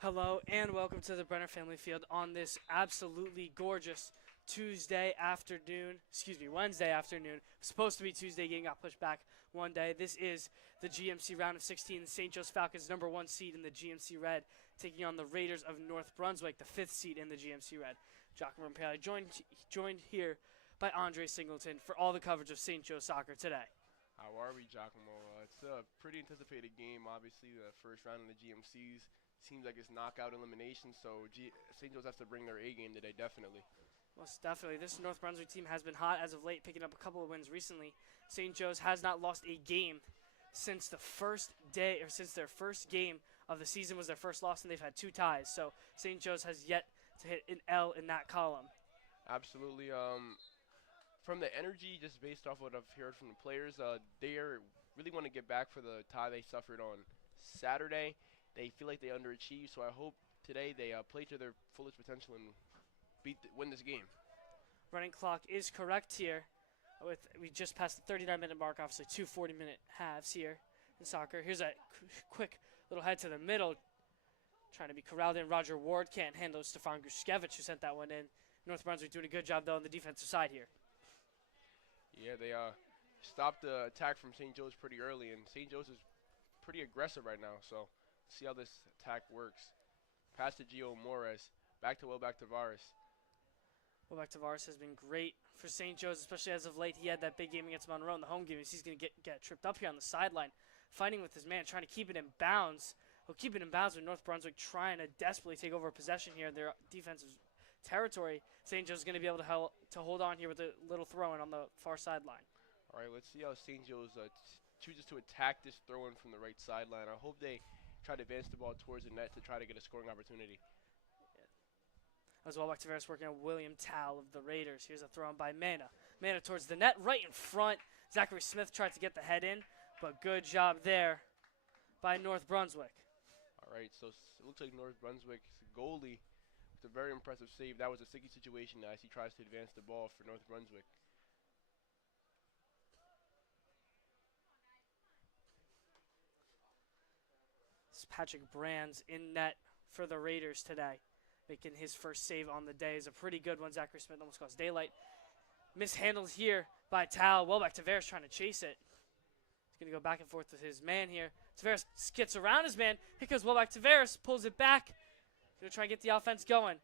Hello and welcome to the Brenner Family Field on this absolutely gorgeous Wednesday afternoon. Supposed to be Tuesday game, got pushed back one day. This is the GMC round of 16. The St. Joe's Falcons, number one seed in the GMC Red, taking on the Raiders of North Brunswick, the fifth seed in the GMC Red. Giacomo Imperiale joined here by Andre Singleton for all the coverage of St. Joe's soccer today. How are we, Giacomo? It's a pretty anticipated game. Obviously, the first round in the GMCs seems like it's knockout elimination, so St. Joe's has to bring their A game today, definitely. Most definitely. This North Brunswick team has been hot as of late, picking up a couple of wins recently. St. Joe's has not lost a game since the first day, or since their first game of the season was their first loss, and they've had two ties. So St. Joe's has yet to hit an L in that column. Absolutely. From the energy, just based off what I've heard from the players, they really want to get back for the tie they suffered on Saturday. They feel like they underachieved, so I hope today they play to their fullest potential and win this game. Running clock is correct here. We just passed the 39-minute mark, obviously 2 40-minute halves here in soccer. Here's a quick little head to the middle, trying to be corralled in. Roger Ward can't handle Stefan Gruszkiewicz, who sent that one in. North Brunswick doing a good job, though, on the defensive side here. Yeah, they stopped the attack from St. Joe's pretty early, and St. Joe's is pretty aggressive right now, so see how this attack works. Pass to Gio Morez, back to Tavares. Welbeck Tavares has been great for St. Joe's, especially as of late. He had that big game against Monroe in the home game. He's going to get tripped up here on the sideline, fighting with his man, trying to keep it in bounds. He'll keep it in bounds with North Brunswick trying to desperately take over possession here in their defensive territory. St. Joe's going to be able to hold on here with a little throw-in on the far sideline. All right, let's see how St. Joe's chooses to attack this throw-in from the right sideline. I hope they try to advance the ball towards the net to try to get a scoring opportunity. As well, back to Veras working on William Tal of the Raiders. Here's a throw in by Mana. Mana towards the net, right in front. Zachary Smith tried to get the head in, but good job there by North Brunswick. All right, so it looks like North Brunswick's goalie with a very impressive save. That was a sticky situation as he tries to advance the ball for North Brunswick. It's Patrick Brands in net for the Raiders today, making his first save on the day. Is a pretty good one. Zachary Smith almost caused daylight. Mishandled here by Tal. Well, back to Tavares trying to chase it. He's going to go back and forth with his man here. Tavares skits around his man. Here comes Welbeck Tavares, pulls it back. Going to try and get the offense going.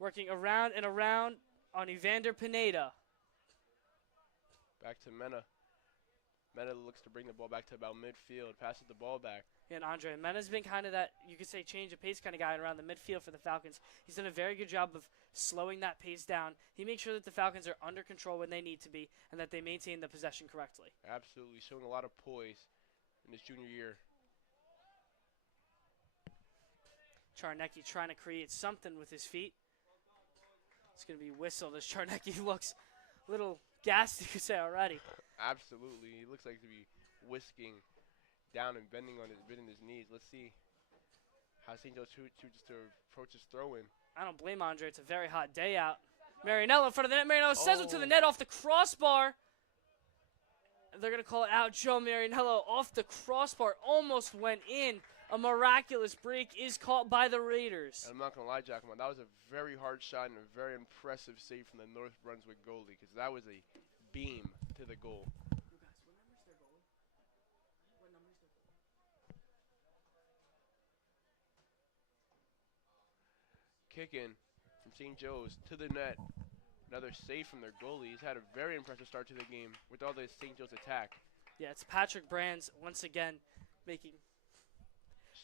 Working around and around on Evander Pineda. Back to Mena. Mena looks to bring the ball back to about midfield. Passes the ball back. And Andre Mena's been kind of that, you could say, change of pace kind of guy around the midfield for the Falcons. He's done a very good job of slowing that pace down. He makes sure that the Falcons are under control when they need to be and that they maintain the possession correctly. Absolutely, showing a lot of poise in his junior year. Charnecki trying to create something with his feet. It's going to be whistled as Charnecki looks a little gassed, you could say, already. Absolutely, he looks like to be whisking down and bending his knees. Let's see how St. Joe's chooses to approach his throw-in. I don't blame Andre. It's a very hot day out. Marianello in front of the net. Marianello sends it to the net off the crossbar. They're going to call it out. Joe Marianello off the crossbar. Almost went in. A miraculous break is caught by the Raiders. And I'm not going to lie, Giacomo, that was a very hard shot and a very impressive save from the North Brunswick goalie because that was a beam to the goal. Kick in from St. Joe's to the net. Another save from their goalie. He's had a very impressive start to the game with all this St. Joe's attack. Yeah, it's Patrick Brands once again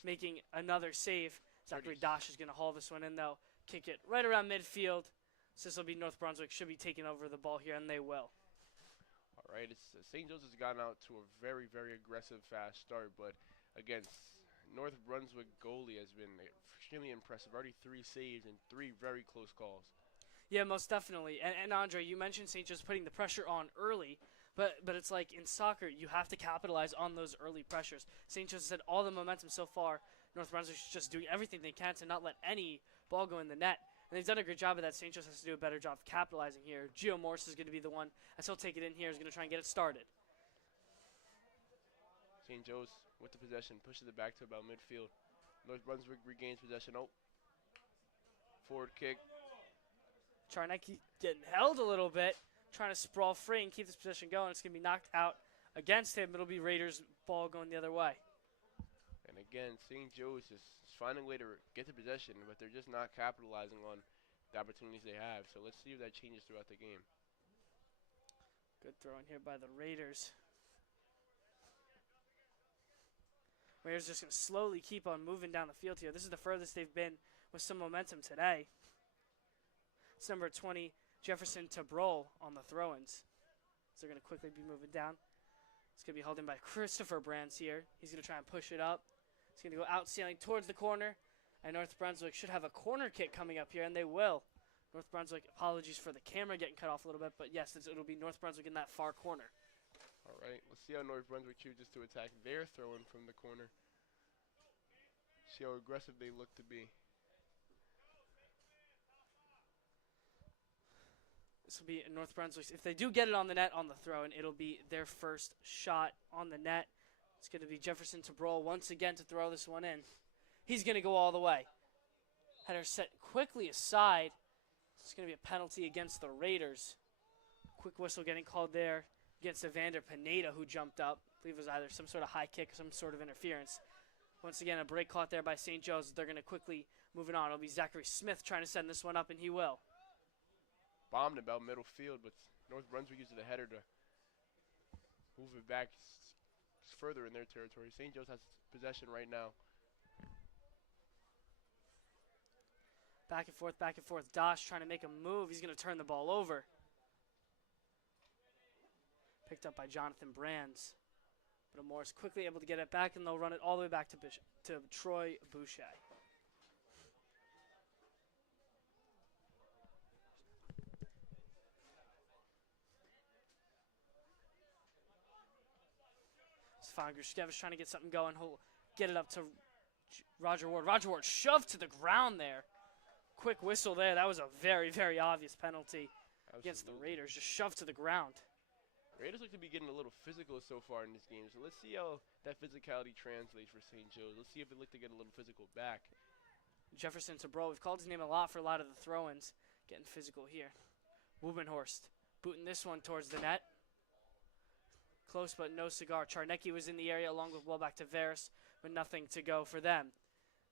making another save. Zachary Dosh is going to haul this one in, though. Kick it right around midfield. So this will be North Brunswick. Should be taking over the ball here, and they will. All right, St. Joe's has gotten out to a very, very aggressive, fast start. But, again, North Brunswick goalie has been extremely impressive. Already 3 saves and 3 very close calls. Yeah, most definitely. And Andre, you mentioned St. Joe's putting the pressure on early. But it's like in soccer, you have to capitalize on those early pressures. St. Joe's has had all the momentum so far. North Brunswick is just doing everything they can to not let any ball go in the net. And they've done a great job of that. St. Joe's has to do a better job of capitalizing here. Gio Morris is going to be the one, as he'll take it in here, is going to try and get it started. St. Joe's with the possession pushes it back to about midfield. North Brunswick regains possession. Oh, forward kick. Charnecki getting held a little bit, trying to sprawl free and keep this position going. It's going to be knocked out against him. It'll be Raiders ball going the other way. And again, St. Joe's just finding a way to get the possession, but they're just not capitalizing on the opportunities they have. So let's see if that changes throughout the game. Good throw in here by the Raiders. Raiders just going to slowly keep on moving down the field here. This is the furthest they've been with some momentum today. It's number 20, Jefferson Tabrol on the throw-ins. So they're going to quickly be moving down. It's going to be held in by Christopher Brands here. He's going to try and push it up. He's going to go out sailing towards the corner. And North Brunswick should have a corner kick coming up here, and they will. North Brunswick, apologies for the camera getting cut off a little bit, but yes, it'll be North Brunswick in that far corner. All right, let's see how North Brunswick chooses to attack their throw-in from the corner. See how aggressive they look to be. This will be North Brunswick. If they do get it on the net on the throw-in, it'll be their first shot on the net. It's going to be Jefferson Tabrol once again to throw this one in. He's going to go all the way. Header set quickly aside. It's going to be a penalty against the Raiders. Quick whistle getting called there against Evander Pineda, who jumped up. I believe it was either some sort of high kick or some sort of interference. Once again, a break caught there by St. Joe's. They're going to quickly move it on. It'll be Zachary Smith trying to send this one up, and he will. Bombed about middle field, but North Brunswick uses the header to move it back further in their territory. St. Joe's has possession right now. Back and forth, back and forth. Dosh trying to make a move. He's going to turn the ball over. Picked up by Jonathan Brands. But Morris quickly able to get it back, and they'll run it all the way back to Troy Boucher. Stefan Grushkevich trying to get something going. He'll get it up to Roger Ward. Roger Ward shoved to the ground there. Quick whistle there. That was a very, very obvious penalty against the Raiders. Just shoved to the ground. Raiders look to be getting a little physical so far in this game. So let's see how that physicality translates for St. Joe's. Let's see if they look to get a little physical back. Jefferson Tabrol. We've called his name a lot for a lot of the throw-ins. Getting physical here. Wubenhorst booting this one towards the net. Close but no cigar. Charnecki was in the area along with Welbeck Tavares, but nothing to go for them.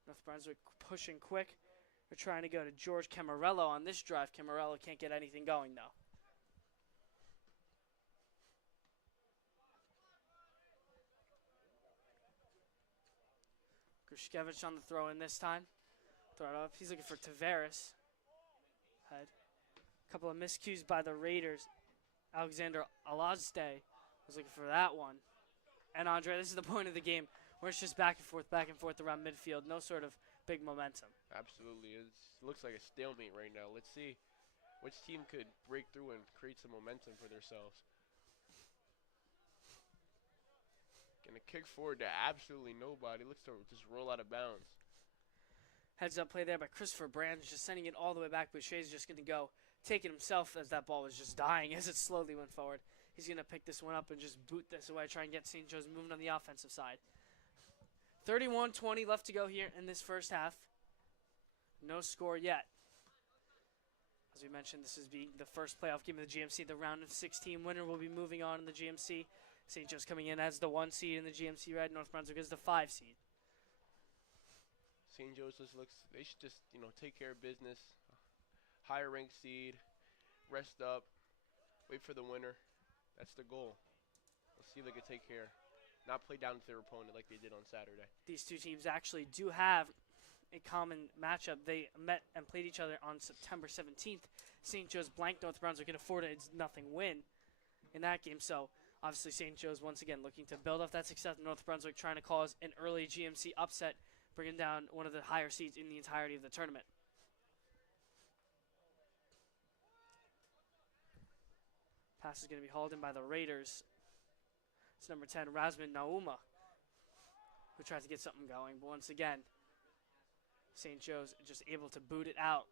North Brunswick pushing quick. We're trying to go to George Camarello on this drive. Camarello can't get anything going, though. Grushkevich on the throw-in this time. Throw it up. He's looking for Tavares. Head. A couple of miscues by the Raiders. Alexander Alazde was looking for that one. And Andre, this is the point of the game where it's just back and forth around midfield. No sort of big momentum. Absolutely. It looks like a stalemate right now. Let's see which team could break through and create some momentum for themselves. Gonna kick forward to absolutely nobody. Looks to just roll out of bounds. Heads up play there by Christopher Brands, just sending it all the way back. Boucher's just going to go take it himself as that ball was just dying as it slowly went forward. He's going to pick this one up and just boot this away, try and get St. Joe's moving on the offensive side. 31-20 left to go here in this first half. No score yet. As we mentioned, this is being the first playoff game of the GMC. The round of 16 winner will be moving on in the GMC. St. Joe's coming in as the 1 seed in the GMC Red. North Brunswick is the 5 seed. St. Joe's just looks, they should just, take care of business. Higher ranked seed, rest up, wait for the winner. That's the goal. Let's see if they can take care. Not play down to their opponent like they did on Saturday. These two teams actually do have a common matchup. They met and played each other on September 17th. St. Joe's blanked North Brunswick and afforded a nothing win in that game. So obviously St. Joe's once again looking to build off that success. North Brunswick trying to cause an early GMC upset, bringing down one of the higher seeds in the entirety of the tournament. Pass is going to be hauled in by the Raiders. It's number 10, Razmin Nauma, who tries to get something going. But once again, St. Joe's just able to boot it out.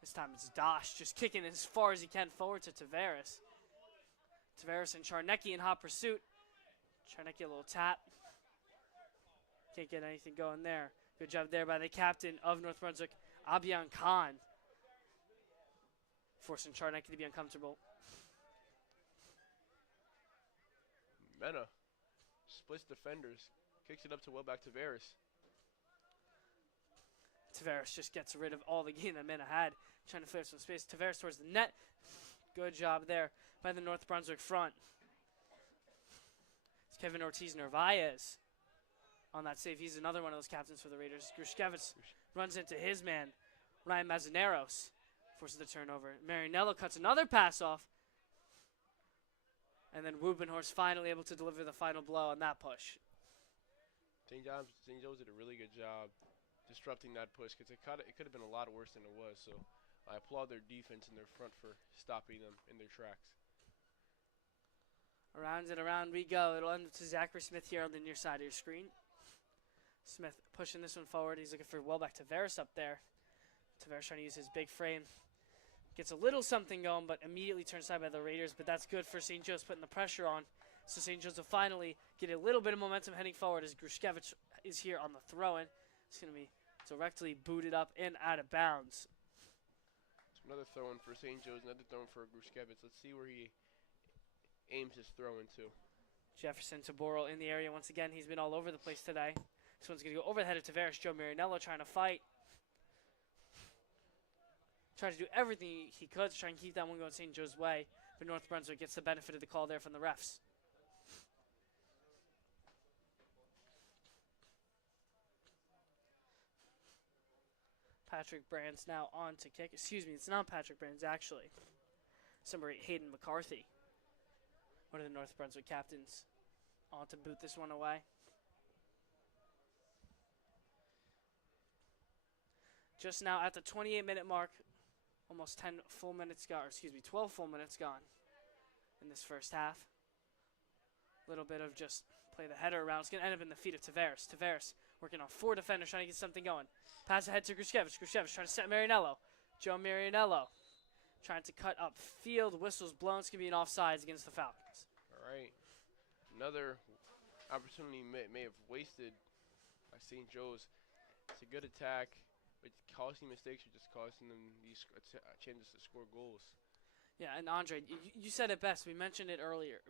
This time it's Dosh just kicking as far as he can forward to Tavares. Tavares and Charnecki in hot pursuit. Charnecki a little tap. Can't get anything going there. Good job there by the captain of North Brunswick, Abian Khan. Forcing Charnecki to be uncomfortable. Mena splits defenders, kicks it up to Welbeck Tavares. Tavares just gets rid of all the game that Mena had, trying to clear some space. Tavares towards the net. Good job there by the North Brunswick front. It's Kevin Ortiz Narvaez on that save. He's another one of those captains for the Raiders. Grushkevich runs into his man, Ryan Mazaneros, forces the turnover. Marinello cuts another pass off. And then Wubenhorst finally able to deliver the final blow on that push. St. Joe's did a really good job disrupting that push because it could have been a lot worse than it was. So I applaud their defense and their front for stopping them in their tracks. Around and around we go. It'll end to Zachary Smith here on the near side of your screen. Smith pushing this one forward. He's looking for Welbeck Tavares up there. Tavares trying to use his big frame. Gets a little something going, but immediately turned aside by the Raiders. But that's good for St. Joe's, putting the pressure on. So St. Joe's will finally get a little bit of momentum heading forward as Grushkevich is here on the throw-in. It's going to be directly booted up and out of bounds. Another throw-in for St. Joe's, another throw-in for Grushkevich. Let's see where he aims his throw-in to. Jefferson Taboral in the area once again. He's been all over the place today. This one's going to go over the head of Tavares. Joe Marinello trying to fight. Tried to do everything he could to try and keep that one going St. Joe's way, but North Brunswick gets the benefit of the call there from the refs. Patrick Brands now on to kick. Excuse me, it's not Patrick Brands, actually. It's number 8, Hayden McCarthy, one of the North Brunswick captains, on to boot this one away. Just now at the 28-minute mark, almost 10 full minutes gone, or excuse me, 12 full minutes gone in this first half. A little bit of just play the header around. It's going to end up in the feet of Tavares. Tavares working on 4 defenders, trying to get something going. Pass ahead to Grushkevich. Grushkevich trying to set Marinello. Joe Marinello trying to cut up field. Whistles blown. It's going to be an offsides against the Falcons. All right. Another opportunity may have wasted by St. Joe's. It's a good attack. But costing mistakes are just costing them these chances to score goals. Yeah, and Andre, you said it best. We mentioned it earlier.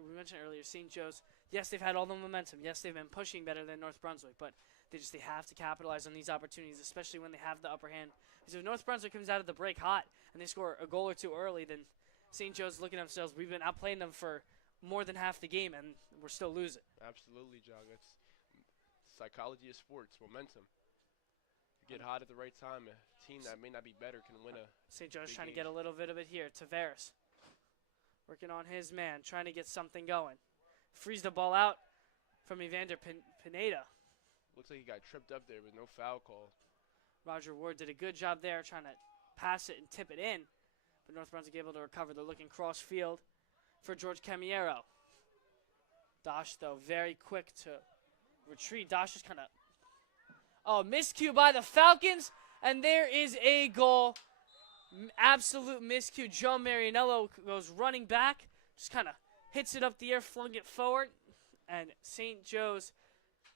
St. Joe's, yes, they've had all the momentum. Yes, they've been pushing better than North Brunswick, but they have to capitalize on these opportunities, especially when they have the upper hand. Because if North Brunswick comes out of the break hot and they score a goal or two early, then St. Joe's looking at themselves. We've been outplaying them for more than half the game, and we're still losing. Absolutely, Jog. That's psychology of sports, momentum. Get hot at the right time. A team that may not be better can win a St. Joe's trying to get a little bit of it here. Tavares working on his man, trying to get something going. Frees the ball out from Evander Pineda. Looks like he got tripped up there with no foul call. Roger Ward did a good job there trying to pass it and tip it in. But North Brunswick able to recover. They're looking cross field for George Camiero. Dosh, though, very quick to retreat. Dosh is kind of... Oh, miscue by the Falcons, and there is a goal. Absolute miscue. Joe Marinello goes running back, just kind of hits it up the air, flung it forward, and St. Joe's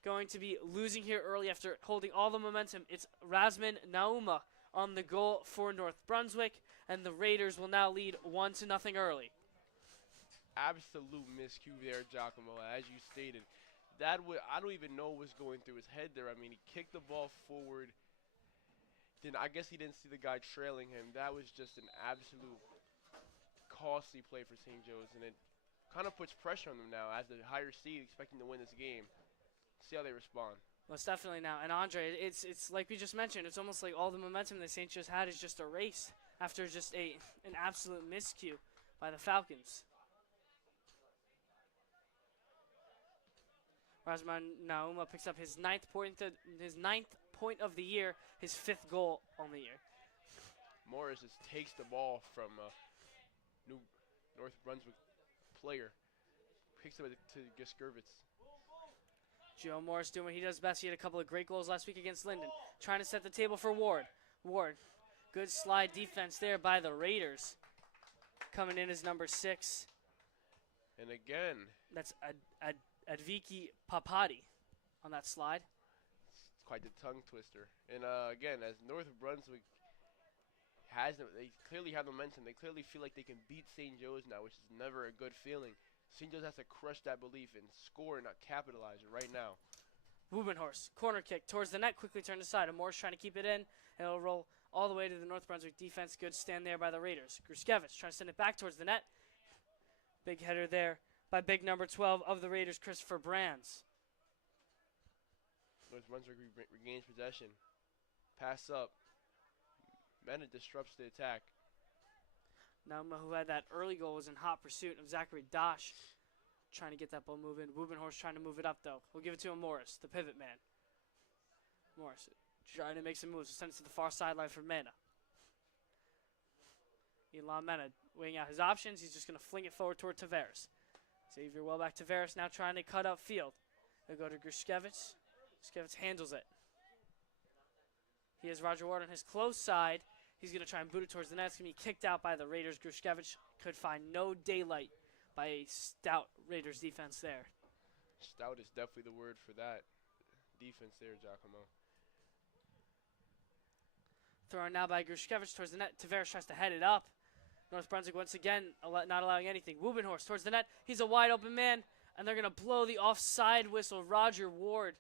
going to be losing here early after holding all the momentum. It's Razman Nauma on the goal for North Brunswick, and the Raiders will now lead 1-0 early. Absolute miscue there, Giacomo, as you stated. I don't even know what's going through his head there. I mean, he kicked the ball forward. Then I guess he didn't see the guy trailing him. That was just an absolute costly play for St. Joe's, and it kind of puts pressure on them now as the higher seed expecting to win this game. See how they respond. Most definitely now. And Andre, it's like we just mentioned, it's almost like all the momentum that St. Joe's had is just erased after just an absolute miscue by the Falcons. Razman Nauma picks up his ninth point of the year, his 5th goal on the year. Morris just takes the ball from new North Brunswick player, picks it to Giskervitz. Joe Morris doing what he does best. He had a couple of great goals last week against Linden, trying to set the table for Ward. Ward, good slide defense there by the Raiders. Coming in as number 6. And again, that's Adviki Papadi on that slide. quite the tongue twister. And again, as North Brunswick they clearly have momentum. They clearly feel like they can beat St. Joe's now, which is never a good feeling. St. Joe's has to crush that belief and score and not capitalize it right now. Wubenhorst, corner kick towards the net, quickly turned aside. Moore's trying to keep it in, and it'll roll all the way to the North Brunswick defense. Good stand there by the Raiders. Gruszkiewicz trying to send it back towards the net. Big header there by big number 12 of the Raiders, Christopher Brands. North Brunswick regains possession. Pass up. Mena disrupts the attack. Nauma, who had that early goal, was in hot pursuit of Zachary Dosh, trying to get that ball moving. Wubenhorst trying to move it up, though. We'll give it to him, Morris, the pivot man. Morris trying to make some moves. Send it to the far sideline for Mena. Elon Mena weighing out his options. He's just going to fling it forward toward Tavares. Xavier Welbeck Tavares now trying to cut up field. They'll go to Gruszkiewicz. Gruszkiewicz handles it. He has Roger Ward on his close side. He's going to try and boot it towards the net. It's going to be kicked out by the Raiders. Gruszkiewicz could find no daylight by a stout Raiders defense there. Stout is definitely the word for that defense there, Giacomo. Thrown now by Gruszkiewicz towards the net. Tavares tries to head it up. North Brunswick once again not allowing anything. Wubenhorst towards the net. He's a wide open man, and they're going to blow the offside whistle. Roger Ward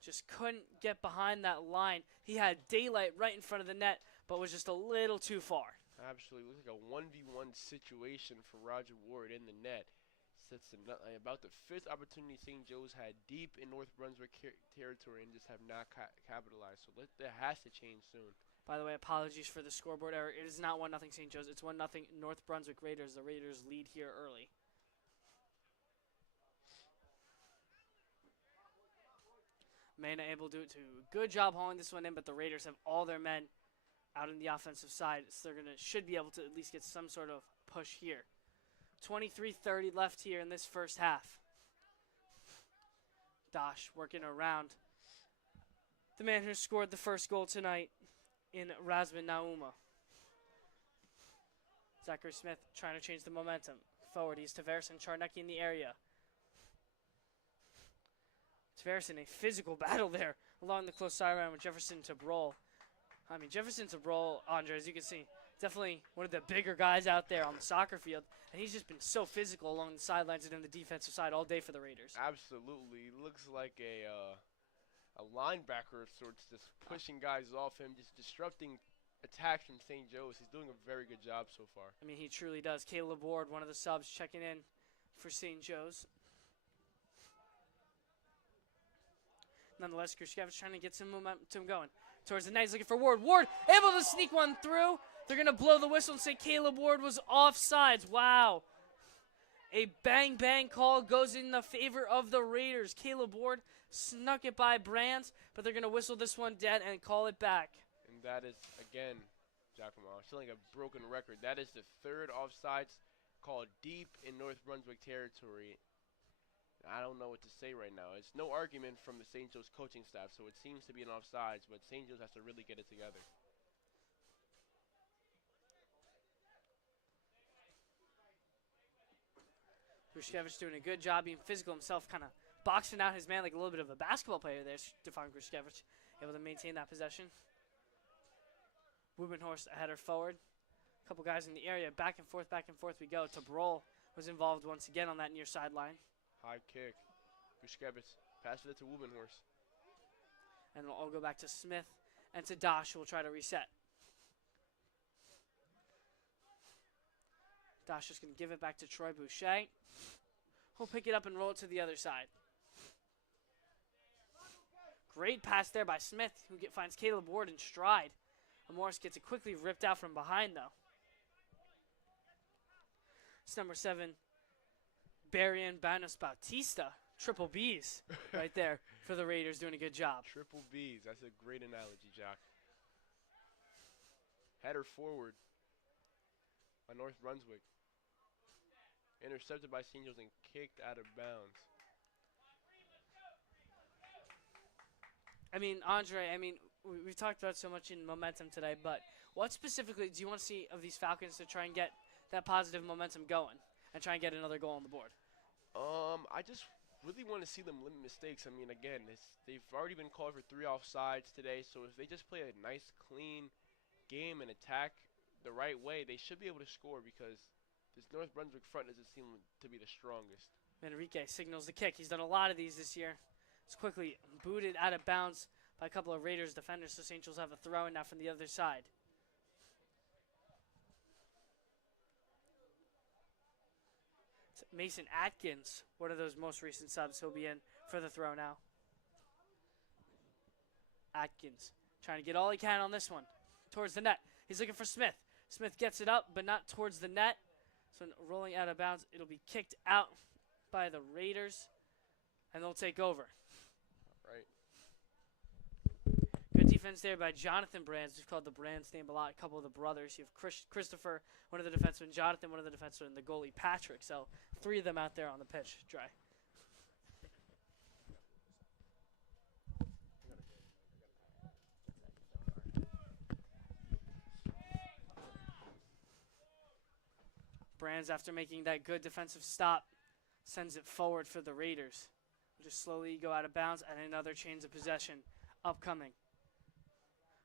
just couldn't get behind that line. He had daylight right in front of the net, but was just a little too far. Absolutely. Looks like a 1v1 situation for Roger Ward in the net. Sets about the fifth opportunity St. Joe's had deep in North Brunswick territory and just have not capitalized. So that has to change soon. By the way, apologies for the scoreboard error. It is not 1-0 St. Joe's. It's 1-0 North Brunswick Raiders. The Raiders lead here early. Mena able to do it too. Good job hauling this one in, but the Raiders have all their men out in the offensive side, so they're should be able to at least get some sort of push here. 23:30 left here in this first half. Dosh working around the man who scored the first goal tonight in Razvan Nauma. Zachary Smith trying to change the momentum. Forward, he's Tavares and Charnecki in the area. Tavares in a physical battle there along the close sideline with Jefferson Tabrol. I mean, Jefferson Tabrol, Andre, as you can see, definitely one of the bigger guys out there on the soccer field, and he's just been so physical along the sidelines and in the defensive side all day for the Raiders. Absolutely. Looks like a linebacker of sorts, just pushing guys off him, just disrupting attacks from St. Joe's. He's doing a very good job so far. I mean, he truly does. Caleb Ward, one of the subs, checking in for St. Joe's. Nonetheless, Gruszkiewicz trying to get some momentum going. Towards the net, he's looking for Ward. Ward able to sneak one through. They're going to blow the whistle and say Caleb Ward was offsides. Wow. A bang-bang call goes in the favor of the Raiders. Caleb Ward snuck it by Brands, but they're going to whistle this one dead and call it back. And that is, again, Giacomo, showing a broken record. That is the third offsides called deep in North Brunswick territory. I don't know what to say right now. It's no argument from the St. Joe's coaching staff, so it seems to be an offsides, but St. Joe's has to really get it together. Gruszkiewicz doing a good job being physical himself, kind of boxing out his man like a little bit of a basketball player there. Stefan Gruszkiewicz able to maintain that possession. Wubenhorst a header forward. A couple guys in the area. Back and forth we go. Tabrol was involved once again on that near sideline. High kick. Gruszkiewicz passes it to Wubenhorst. And it'll all go back to Smith and to Dosh, who will try to reset. Dosh just going to give it back to Troy Boucher. He'll pick it up and roll it to the other side. Great pass there by Smith, who finds Caleb Ward in stride. Morris gets it quickly ripped out from behind, though. It's number 7, Barian Banos Bautista. Triple B's right there for the Raiders, doing a good job. Triple B's. That's a great analogy, Jock. Header forward by North Brunswick. Intercepted by St. Joe's and kicked out of bounds. I mean, Andre, we've talked about so much in momentum today, but what specifically do you want to see of these Falcons to try and get that positive momentum going and try and get another goal on the board? I just really want to see them limit mistakes. I mean, again, they've already been called for 3 offsides today, so if they just play a nice, clean game and attack the right way, they should be able to score because this North Brunswick front doesn't seem to be the strongest. Manrique signals the kick. He's done a lot of these this year. It's quickly booted out of bounds by a couple of Raiders defenders, so St. Joe's have a throw in now from the other side. It's Mason Atkins, one of those most recent subs. He'll be in for the throw now. Atkins trying to get all he can on this one. Towards the net. He's looking for Smith. Smith gets it up, but not towards the net. So rolling out of bounds, it'll be kicked out by the Raiders, and they'll take over. Right. Good defense there by Jonathan Brands. We've called the Brands name a lot. A couple of the brothers. You have Christopher, one of the defensemen, Jonathan, one of the defensemen, and the goalie, Patrick. So 3 of them out there on the pitch. Dry. Brands, after making that good defensive stop, sends it forward for the Raiders. We'll just slowly go out of bounds, and another change of possession upcoming.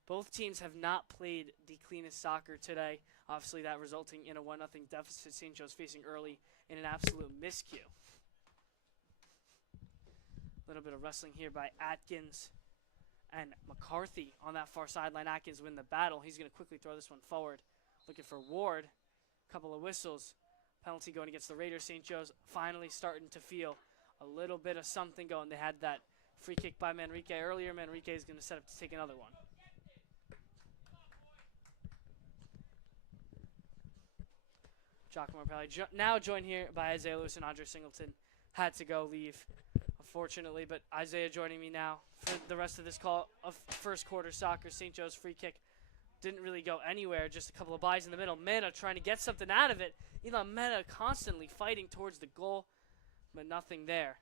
Both teams have not played the cleanest soccer today. Obviously, that resulting in a 1-0 deficit. St. Joe's facing early in an absolute miscue. A little bit of wrestling here by Atkins and McCarthy on that far sideline. Atkins win the battle. He's going to quickly throw this one forward. Looking for Ward. Couple of whistles. Penalty going against the Raiders. St. Joe's finally starting to feel a little bit of something going. They had that free kick by Manrique earlier. Manrique is going to set up to take another one. Giacomo Morpelli now joined here by Isaiah Lewis and Andre Singleton. Had to go leave, unfortunately, but Isaiah joining me now for the rest of this call of first quarter soccer. St. Joe's free kick didn't really go anywhere, just a couple of buys in the middle. Mena trying to get something out of it. Elon Mena constantly fighting towards the goal, but nothing there.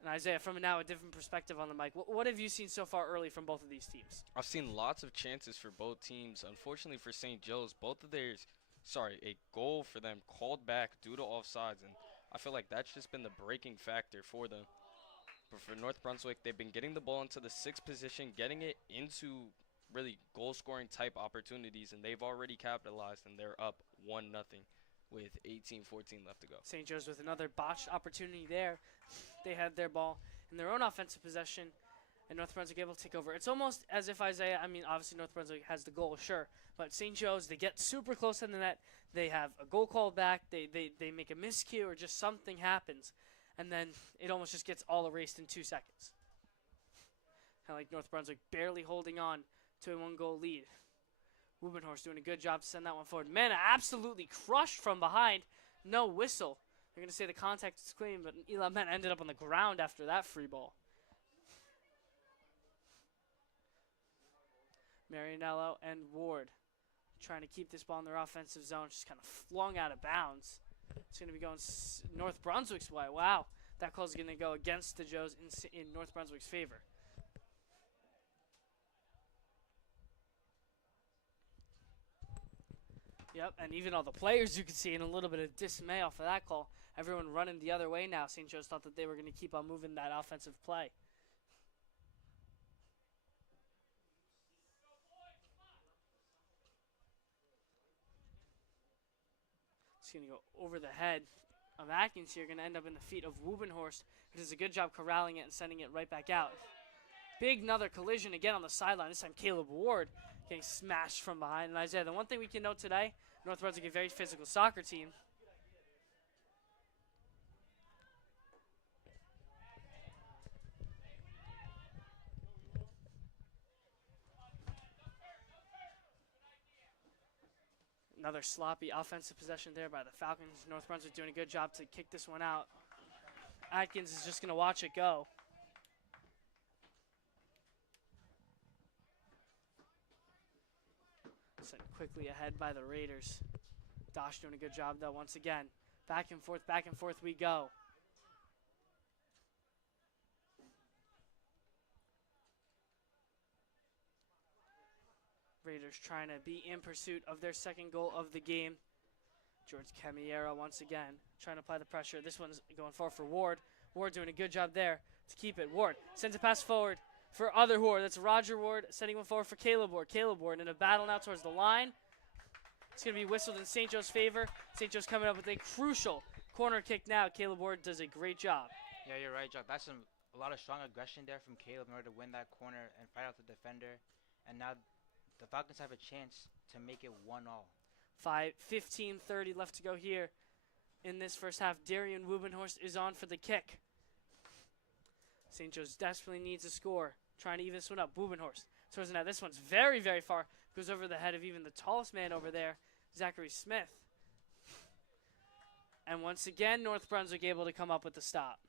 And Isaiah, from now a different perspective on the mic, what have you seen so far early from both of these teams? I've seen lots of chances for both teams. Unfortunately for St. Joe's, a goal for them called back due to offsides, and I feel like that's just been the breaking factor for them. But for North Brunswick, they've been getting the ball into the 6th position, getting it into really goal-scoring type opportunities, and they've already capitalized, and they're up 1-0 with 18-14 left to go. St. Joe's with another botched opportunity there. They had their ball in their own offensive possession, and North Brunswick able to take over. It's almost as if Isaiah, obviously North Brunswick has the goal, sure, but St. Joe's, they get super close to the net. They have a goal called back. They make a miscue or just something happens, and then it almost just gets all erased in 2 seconds. Kind of like North Brunswick barely holding on to a 1-goal lead. Wubenhorst doing a good job to send that one forward. Mena absolutely crushed from behind. No whistle. They're going to say the contact is clean, but Elon Mena ended up on the ground after that free ball. Marianello and Ward trying to keep this ball in their offensive zone. Just kind of flung out of bounds. It's going to be going North Brunswick's way. Wow. That call is going to go against the Joes in North Brunswick's favor. Yep, and even all the players you can see in a little bit of dismay off of that call. Everyone running the other way now. St. Joe's thought that they were going to keep on moving that offensive play. It's going to go over the head of Atkins here. Going to end up in the feet of Wubenhorst, who does a good job corralling it and sending it right back out. Big another collision again on the sideline. This time Caleb Ward getting smashed from behind. And Isaiah, the one thing we can note today, North Brunswick, a very physical soccer team. Another sloppy offensive possession there by the Falcons. North Brunswick doing a good job to kick this one out. Atkins is just going to watch it go. Sent quickly ahead by the Raiders. Dosh doing a good job, though, once again. Back and forth we go. Raiders trying to be in pursuit of their second goal of the game. George Camiero once again trying to apply the pressure. This one's going forward for Ward. Ward doing a good job there to keep it. Ward sends a pass forward for other Ward. That's Roger Ward sending one forward for Caleb Ward. Caleb Ward in a battle now towards the line. It's going to be whistled in St. Joe's favor. St. Joe's coming up with a crucial corner kick now. Caleb Ward does a great job. Yeah, you're right, Jock. That's a lot of strong aggression there from Caleb in order to win that corner and fight out the defender. And now the Falcons have a chance to make it 1-1. 15:30 left to go here in this first half. Darian Wubenhorst is on for the kick. St. Joe's desperately needs a score, trying to even this one up. Wubenhorst towards the net. This one's very, very far. Goes over the head of even the tallest man over there, Zachary Smith. And once again, North Brunswick able to come up with the stop.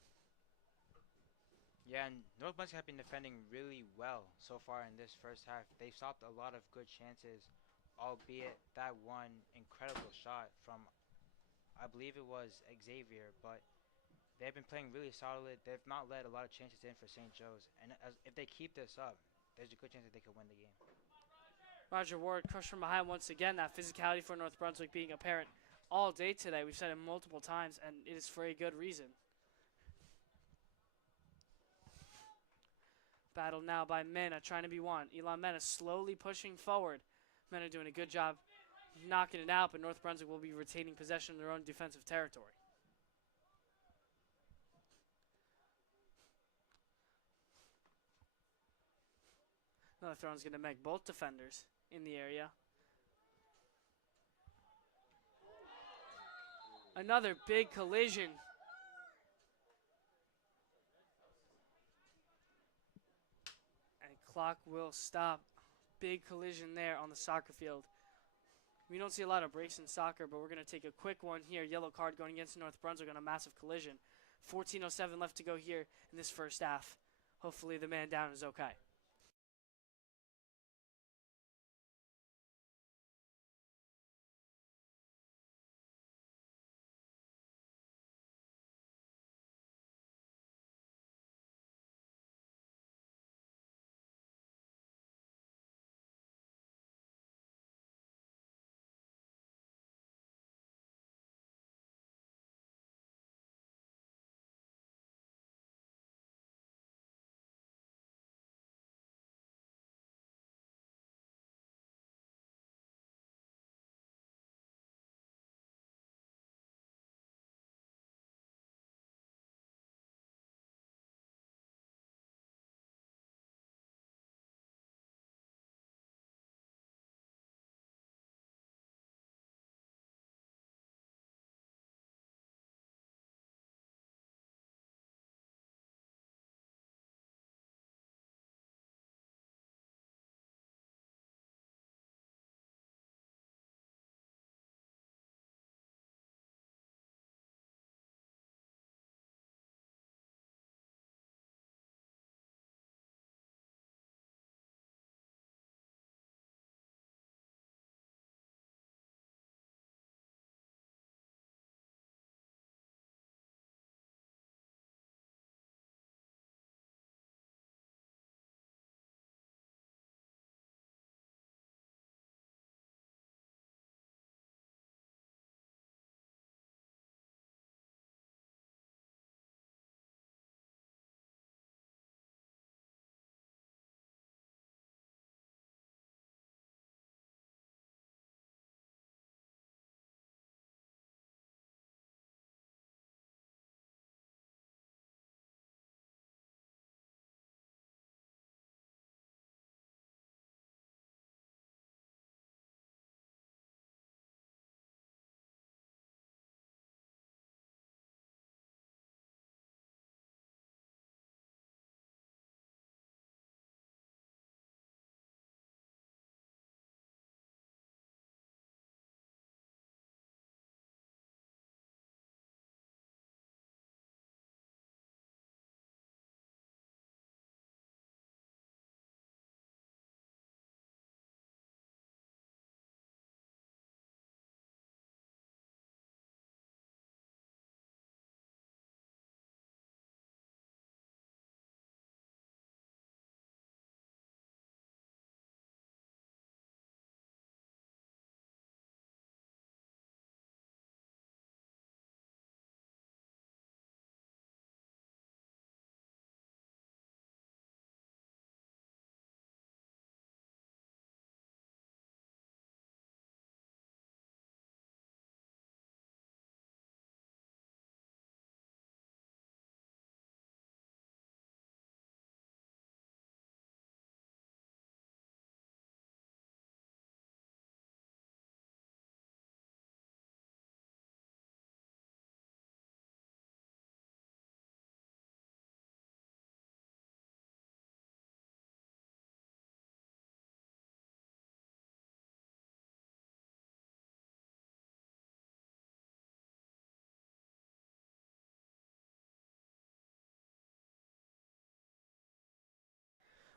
Yeah, and North Brunswick have been defending really well so far in this first half. They've stopped a lot of good chances, albeit that one incredible shot from, I believe it was Xavier, but they've been playing really solid. They've not let a lot of chances in for St. Joe's, and if they keep this up, there's a good chance that they could win the game. Roger Ward crushed from behind once again. That physicality for North Brunswick being apparent all day today. We've said it multiple times, and it is for a good reason. Battled now by Mena, trying to be one. Elon Mena slowly pushing forward. Mena doing a good job knocking it out, but North Brunswick will be retaining possession of their own defensive territory. Another throw is going to make both defenders in the area. Another big collision. And clock will stop. Big collision there on the soccer field. We don't see a lot of breaks in soccer, but we're going to take a quick one here. Yellow card going against North Brunswick on a massive collision. 14:07 left to go here in this first half. Hopefully the man down is okay.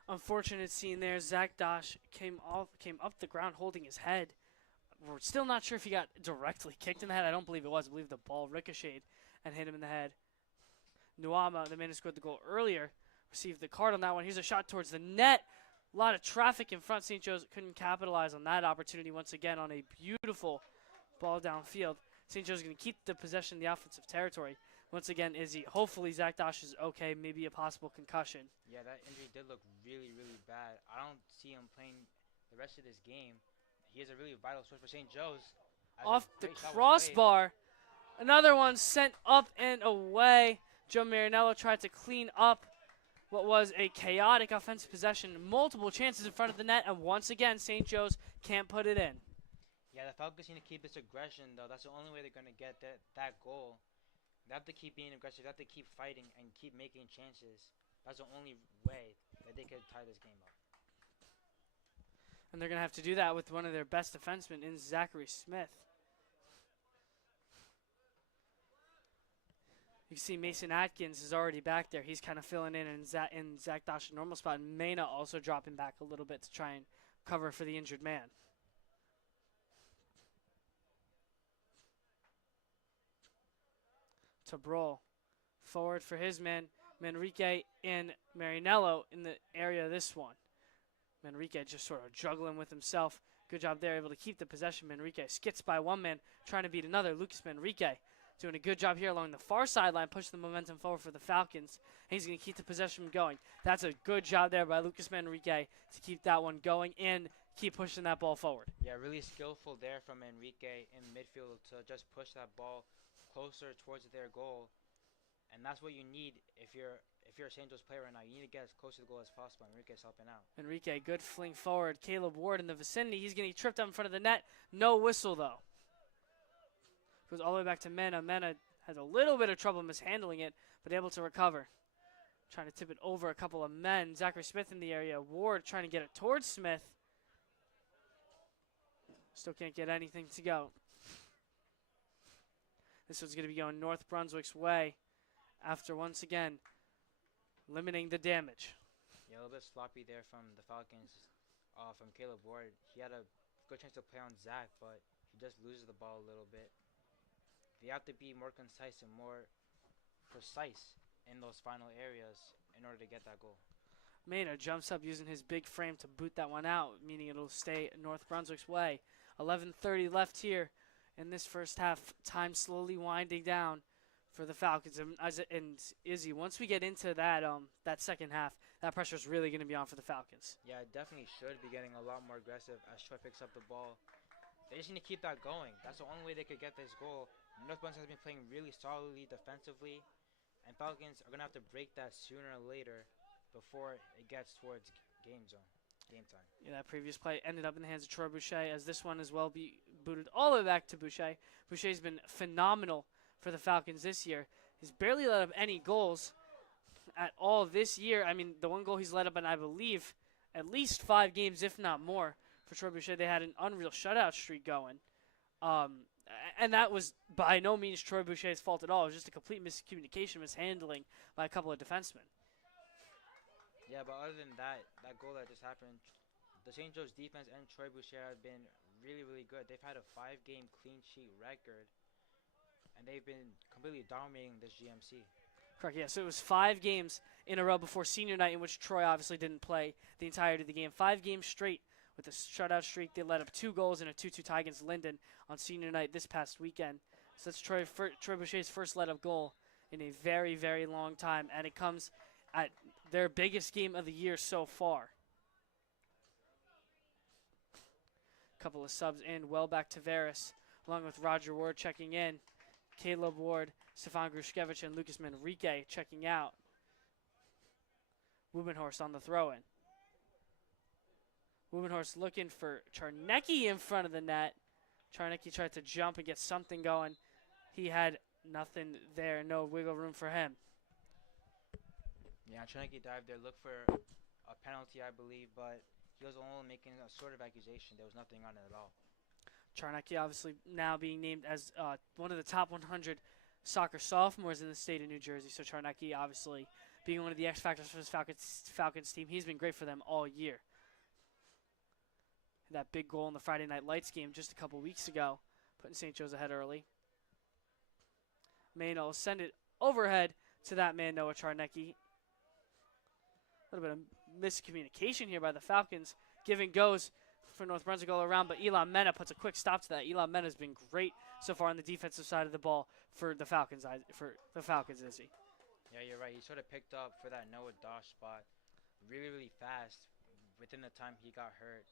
Unfortunate scene there. Zach Dosh came up the ground holding his head. We're still not sure if he got directly kicked in the head. I don't believe it was. I believe the ball ricocheted and hit him in the head. Nuama, the man who scored the goal earlier, received the card on that one. Here's a shot towards the net. A lot of traffic in front. St. Joe's couldn't capitalize on that opportunity once again on a beautiful ball downfield. St. Joe's going to keep the possession in the offensive territory. Once again, Izzy, hopefully Zach Dosh is okay, maybe a possible concussion. Yeah, that injury did look really, really bad. I don't see him playing the rest of this game. He is a really vital source for St. Joe's. As a Off the great shot was played. crossbar. Another one sent up and away. Joe Marinello tried to clean up what was a chaotic offensive possession. Multiple chances in front of the net, and once again, St. Joe's can't put it in. Yeah, the Falcons need to keep this aggression, though. That's the only way they're going to get that goal. They have to keep being aggressive. They have to keep fighting and keep making chances. That's the only way that they could tie this game up. And they're going to have to do that with one of their best defensemen in Zachary Smith. You can see Mason Atkins is already back there. He's kind of filling in Zach Dosh's normal spot. And Mena also dropping back a little bit to try and cover for the injured man. Tabrol forward for his man, Manrique and Marinello in the area of this one. Manrique just sort of juggling with himself. Good job there, able to keep the possession. Manrique skits by one man, trying to beat another. Lucas Manrique doing a good job here along the far sideline, pushing the momentum forward for the Falcons. He's going to keep the possession going. That's a good job there by Lucas Manrique to keep that one going and keep pushing that ball forward. Yeah, really skillful there from Enrique in midfield to just push that ball closer towards their goal. And that's what you need if you're a St. Joe's player right now. You need to get as close to the goal as possible. Enrique's helping out. Enrique, good fling forward. Caleb Ward in the vicinity. He's getting tripped up in front of the net. No whistle, though. Goes all the way back to Mena. Mena has a little bit of trouble mishandling it, but able to recover. Trying to tip it over a couple of men. Zachary Smith in the area. Ward trying to get it towards Smith. Still can't get anything to go. This one's going to be going North Brunswick's way after once again limiting the damage. Yeah, a little bit sloppy there from the Falcons, from Caleb Ward. He had a good chance to play on Zach, but he just loses the ball a little bit. They have to be more concise and more precise in those final areas in order to get that goal. Mena jumps up using his big frame to boot that one out, meaning it'll stay North Brunswick's way. 11:30 left here in this first half. Time slowly winding down for the Falcons. And Izzy, once we get into that that second half, that pressure is really going to be on for the Falcons. Yeah, it definitely should be getting a lot more aggressive as Troy picks up the ball. They just need to keep that going. That's the only way they could get this goal. North Brunswick has been playing really solidly defensively, and Falcons are going to have to break that sooner or later before it gets towards game time. Yeah, that previous play ended up in the hands of Troy Boucher, as this one as well be booted all the way back to Boucher. Boucher's been phenomenal for the Falcons this year. He's barely let up any goals at all this year. I mean, the one goal he's let up in, I believe, at least 5 games, if not more, for Troy Boucher. They had an unreal shutout streak going. And that was by no means Troy Boucher's fault at all. It was just a complete miscommunication, mishandling by a couple of defensemen. Yeah, but other than that goal that just happened, the St. Joe's defense and Troy Boucher have been really, really good. They've had a 5-game clean sheet record, and they've been completely dominating this GMC. Correct, yeah. So it was 5 games in a row before senior night in which Troy obviously didn't play the entirety of the game. 5 games straight with a shutout streak. They let up 2 goals in a 2-2 tie against Linden on senior night this past weekend. So that's Troy Boucher's first let up goal in a very, very long time, and it comes at their biggest game of the year so far. Couple of subs in. Welbeck Tavares, along with Roger Ward checking in. Caleb Ward, Stefan Grushkevich, and Lucas Manrique checking out. Wubenhorst on the throw-in. Wubenhorst looking for Charnecki in front of the net. Charnecki tried to jump and get something going. He had nothing there, no wiggle room for him. Yeah, Charnecki dived there, looked for a penalty, I believe, but he was only making a sort of accusation. There was nothing on it at all. Charnecki obviously now being named as one of the top 100 soccer sophomores in the state of New Jersey. So Charnecki obviously being one of the X factors for this Falcons team. He's been great for them all year. That big goal in the Friday Night Lights game just a couple weeks ago, putting St. Joe's ahead early. Maino will send it overhead to that man, Noah Charnecki. A little bit of miscommunication here by the Falcons. Giving goes for North Brunswick all around, but Elon Mena puts a quick stop to that. Elon Mena has been great so far on the defensive side of the ball for the Falcons. Is he? Yeah, you're right. He sort of picked up for that Noah Dosh spot really, really fast within the time he got hurt.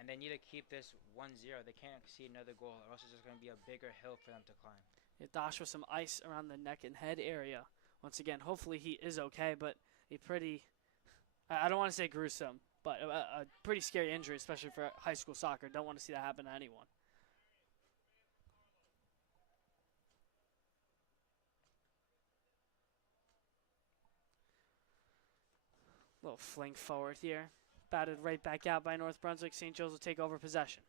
And they need to keep this 1-0. They can't see another goal, or else it's just going to be a bigger hill for them to climb. Yeah, Dosh with some ice around the neck and head area. Once again, hopefully he is okay, but a pretty, I don't want to say gruesome, but a pretty scary injury, especially for high school soccer. Don't want to see that happen to anyone. Little fling forward here. Batted right back out by North Brunswick. St. Joe's will take over possession.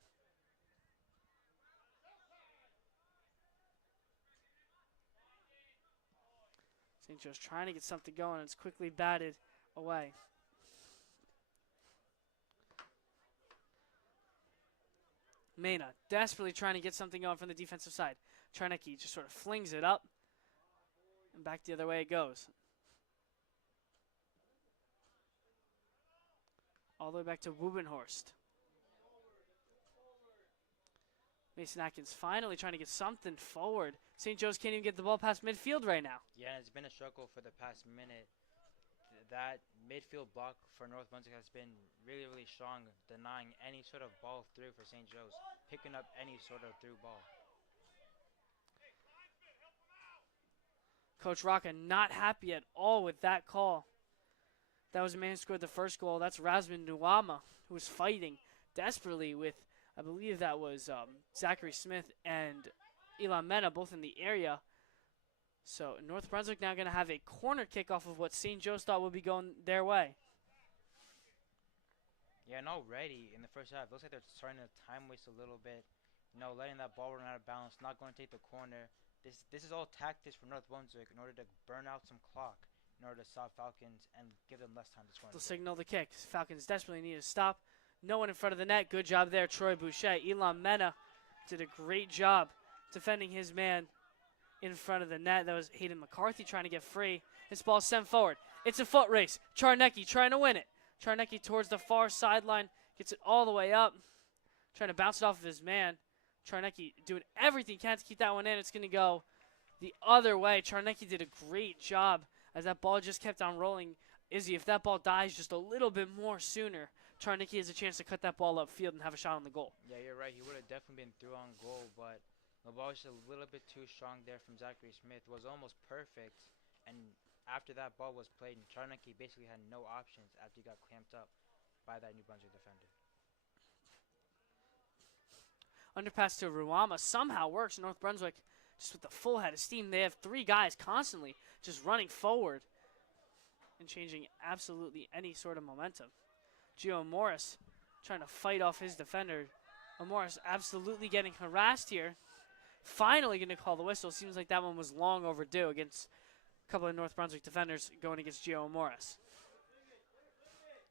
St. Joe's trying to get something going. It's quickly batted away. Mena desperately trying to get something going from the defensive side. Charnecki just sort of flings it up. And back the other way it goes. All the way back to Wubenhorst. Mason Atkins finally trying to get something forward. St. Joe's can't even get the ball past midfield right now. Yeah, it's been a struggle for the past minute. That midfield block for North Brunswick has been really, really strong, denying any sort of ball through for St. Joe's, picking up any sort of through ball. Coach Rocca not happy at all with that call. That was the man who scored the first goal. That's Rasmus Nuama, who was fighting desperately with, I believe that was Zachary Smith and Elon Mena, both in the area. So North Brunswick now going to have a corner kick off of what St. Joe's thought would be going their way. Yeah, and already in the first half, it looks like they're starting to time waste a little bit. You know, letting that ball run out of balance, not going to take the corner. This is all tactics for North Brunswick in order to burn out some clock, in order to stop Falcons and give them less time to score. They'll signal the kick. Falcons desperately need to stop. No one in front of the net. Good job there, Troy Boucher. Elon Mena did a great job defending his man in front of the net. That was Hayden McCarthy trying to get free. This ball sent forward. It's a foot race. Charnecki trying to win it. Charnecki towards the far sideline. Gets it all the way up. Trying to bounce it off of his man. Charnecki doing everything he can to keep that one in. It's going to go the other way. Charnecki did a great job as that ball just kept on rolling. Izzy, if that ball dies just a little bit more sooner, Charnecki has a chance to cut that ball upfield and have a shot on the goal. Yeah, you're right. He would have definitely been through on goal, but the ball was just a little bit too strong there from Zachary Smith. It was almost perfect, and after that ball was played, Charnecki basically had no options after he got clamped up by that New Brunswick defender. Underpass to Ruama somehow works. North Brunswick just with the full head of steam. They have three guys constantly just running forward and changing absolutely any sort of momentum. Gio Morris trying to fight off his defender. Morris absolutely getting harassed here. Finally going to call the whistle. Seems like that one was long overdue against a couple of North Brunswick defenders going against Gio Morris.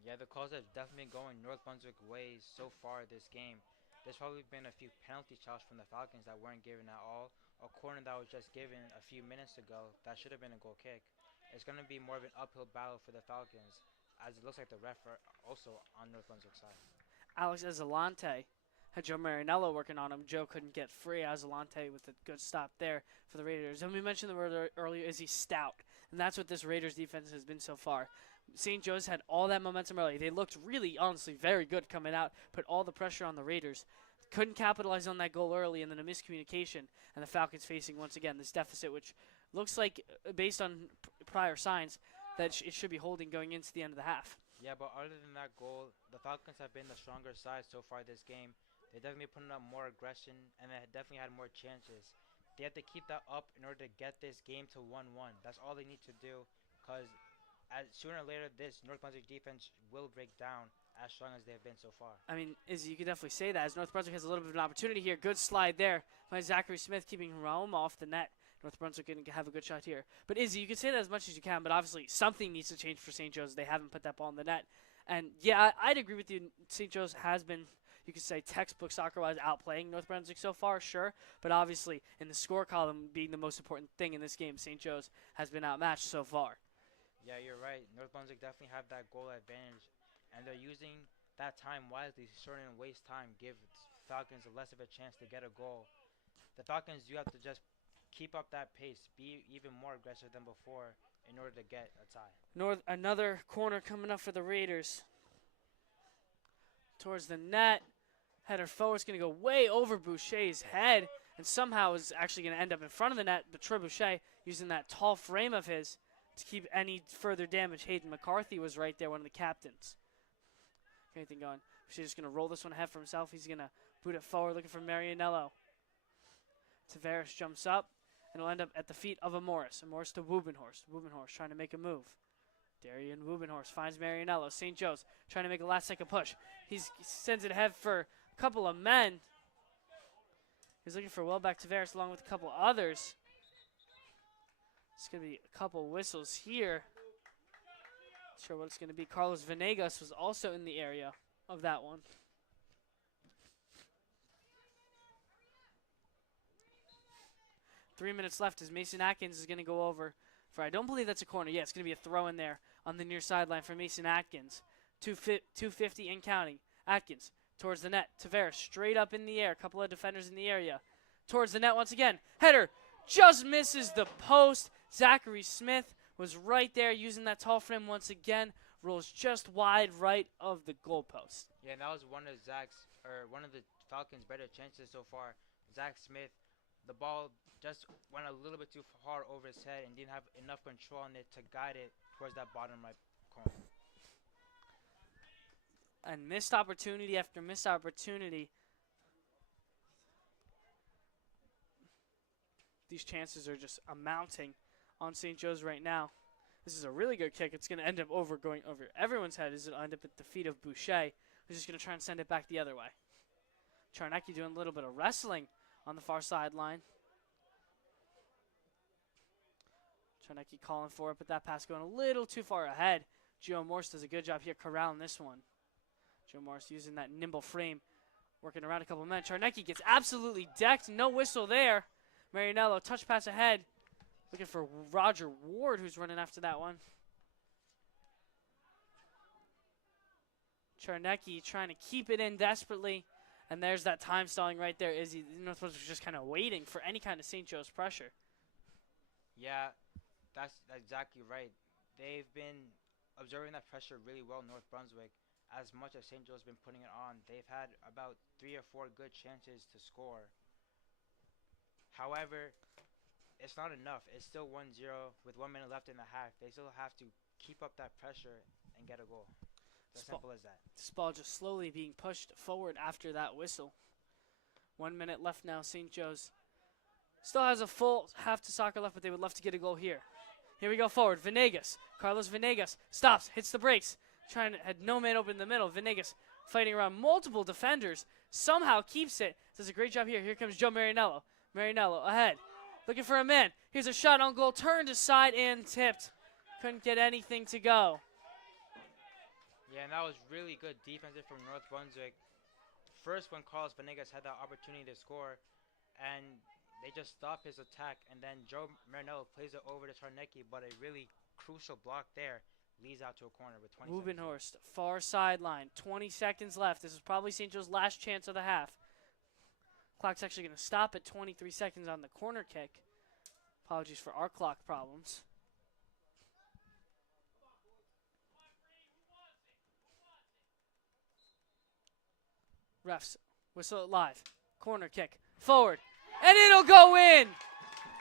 Yeah, the calls have definitely been going North Brunswick ways so far this game. There's probably been a few penalty shots from the Falcons that weren't given at all. A corner that was just given a few minutes ago that should have been a goal kick. It's going to be more of an uphill battle for the Falcons, as it looks like the ref are also on North Brunswick's side. Alex Azalante had Joe Marinello working on him. Joe couldn't get free. Azalante with a good stop there for the Raiders. And we mentioned the word earlier, is he stout. And that's what this Raiders defense has been so far. St. Joe's had all that momentum early. They looked really, honestly, very good coming out, put all the pressure on the Raiders. Couldn't capitalize on that goal early, and then a miscommunication, and the Falcons facing, once again, this deficit, which looks like, based on prior signs, that it should be holding going into the end of the half. Yeah, but other than that goal, the Falcons have been the stronger side so far this game. They definitely putting up more aggression, and they definitely had more chances. They have to keep that up in order to get this game to 1-1. That's all they need to do, because sooner or later, this North Brunswick defense will break down as strong as they have been so far. I mean, you could definitely say that, as North Brunswick has a little bit of an opportunity here. Good slide there by Zachary Smith, keeping Rome off the net. North Brunswick going to have a good shot here. But Izzy, you can say that as much as you can, but obviously something needs to change for St. Joe's. They haven't put that ball in the net. And yeah, I'd agree with you. St. Joe's has been, you could say, textbook soccer-wise outplaying North Brunswick so far, sure. But obviously, in the score column being the most important thing in this game, St. Joe's has been outmatched so far. Yeah, you're right. North Brunswick definitely have that goal advantage, and they're using that time wisely, starting to waste time, give Falcons less of a chance to get a goal. The Falcons, you have to just keep up that pace, be even more aggressive than before in order to get a tie. Another corner coming up for the Raiders. Towards the net. Header forward's going to go way over Boucher's head, and somehow is actually going to end up in front of the net. But Troy Boucher, using that tall frame of his to keep any further damage. Hayden McCarthy was right there, one of the captains. Anything going. Boucher's just going to roll this one ahead for himself. He's going to boot it forward, looking for Marianello. Tavares jumps up, and it'll end up at the feet of a Morris. A Morris to Wubenhorst. Wubenhorst trying to make a move. Darian Wubenhorst finds Marianello. St. Joe's trying to make a last-second push. He sends it ahead for a couple of men. He's looking for Welbeck Tavares along with a couple others. It's going to be a couple whistles here. Not sure what it's going to be. Carlos Venegas was also in the area of that one. Three minutes left as Mason Atkins is going to go over for, I don't believe that's a corner. Yeah, it's going to be a throw in there on the near sideline for Mason Atkins. 250 and counting. Atkins towards the net. Tavares straight up in the air. A couple of defenders in the area. Towards the net once again. Header just misses the post. Zachary Smith was right there using that tall frame once again. Rolls just wide right of the goalpost. Yeah, and that was one of the Falcons' better chances so far. Zach Smith, the ball just went a little bit too far over his head and didn't have enough control on it to guide it towards that bottom right corner. And missed opportunity after missed opportunity. These chances are just amounting on St. Joe's right now. This is a really good kick. It's going to end up going over everyone's head as it'll end up at the feet of Boucher, who's just going to try and send it back the other way. Charnecki doing a little bit of wrestling on the far sideline. Charnecki calling for it, but that pass going a little too far ahead. Gio Morse does a good job here corralling this one. Joe Morris using that nimble frame, working around a couple of men. Charnecki gets absolutely decked. No whistle there. Marianello, touch pass ahead. Looking for Roger Ward, who's running after that one. Charnecki trying to keep it in desperately. And there's that time stalling right there. Izzy, Northwest was just kind of waiting for any kind of St. Joe's pressure. Yeah, that's exactly right. They've been observing that pressure really well, North Brunswick. As much as St. Joe's been putting it on, they've had about 3 or 4 good chances to score. However, it's not enough. It's still 1-0 with 1 minute left in the half. They still have to keep up that pressure and get a goal. It's as simple as that. This ball just slowly being pushed forward after that whistle. 1 minute left now. St. Joe's still has a full half to soccer left, but they would love to get a goal here. Here we go forward. Venegas. Carlos Venegas stops, hits the brakes. Had no man open in the middle. Venegas fighting around multiple defenders. Somehow keeps it. Does a great job here. Here comes Joe Marianello. Marianello ahead. Looking for a man. Here's a shot on goal. Turned aside and tipped. Couldn't get anything to go. Yeah, and that was really good defensive from North Brunswick. First, when Carlos Venegas had that opportunity to score, and they just stopped his attack, and then Joe Marianello plays it over to Charnecki, but a really crucial block there leads out to a corner with 20 seconds. Wubenhorst, far sideline, 20 seconds left. This is probably St. Joe's last chance of the half. Clock's actually going to stop at 23 seconds on the corner kick. Apologies for our clock problems. Refs, whistle it live. Corner kick, forward, and it'll go in!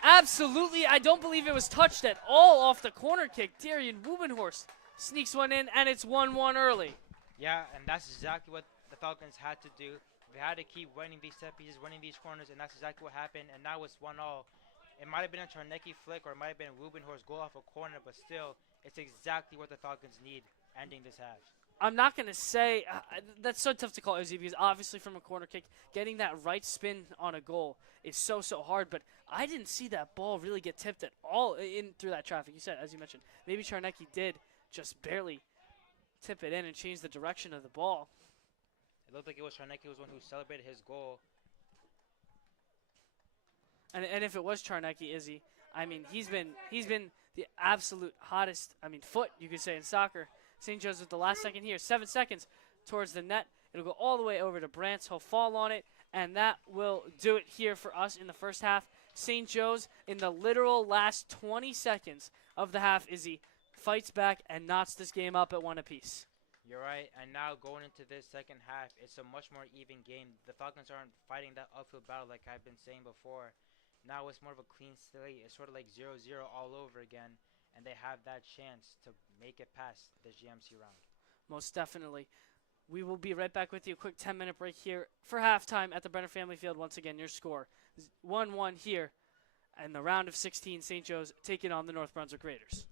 Absolutely, I don't believe it was touched at all off the corner kick. Darian Wubenhorst sneaks one in, and it's 1-1 early. Yeah, and that's exactly what the Falcons had to do. They had to keep winning these set pieces, winning these corners, and that's exactly what happened. And now it's 1-0. It might have been a Charnecki flick, or it might have been Wubenhorst goal off a corner, but still, it's exactly what the Falcons need ending this half. I'm not going to say that's so tough to call, Izzy, because obviously from a corner kick, getting that right spin on a goal is so hard. But I didn't see that ball really get tipped at all in through that traffic. You said, as you mentioned, maybe Charnecki did just barely tip it in and change the direction of the ball. It looked like it was Charnecki was one who celebrated his goal. And if it was Charnecki, Izzy, I mean, he's been the absolute hottest, foot, you could say, in soccer. St. Joe's with the last second here. 7 seconds towards the net. It'll go all the way over to Brantz. He'll fall on it, and that will do it here for us in the first half. St. Joe's, in the literal last 20 seconds of the half, Izzy fights back and knots this game up at 1 apiece. You're right, and now going into this second half, it's a much more even game. The Falcons aren't fighting that upfield battle like I've been saying before. Now it's more of a clean slate. It's sort of like 0-0 all over again, and they have that chance to make it past the GMC round. Most definitely. We will be right back with you. A quick 10-minute break here for halftime at the Brenner Family Field. Once again, your score is 1-1 here in the round of 16. St. Joe's taking on the North Brunswick Raiders.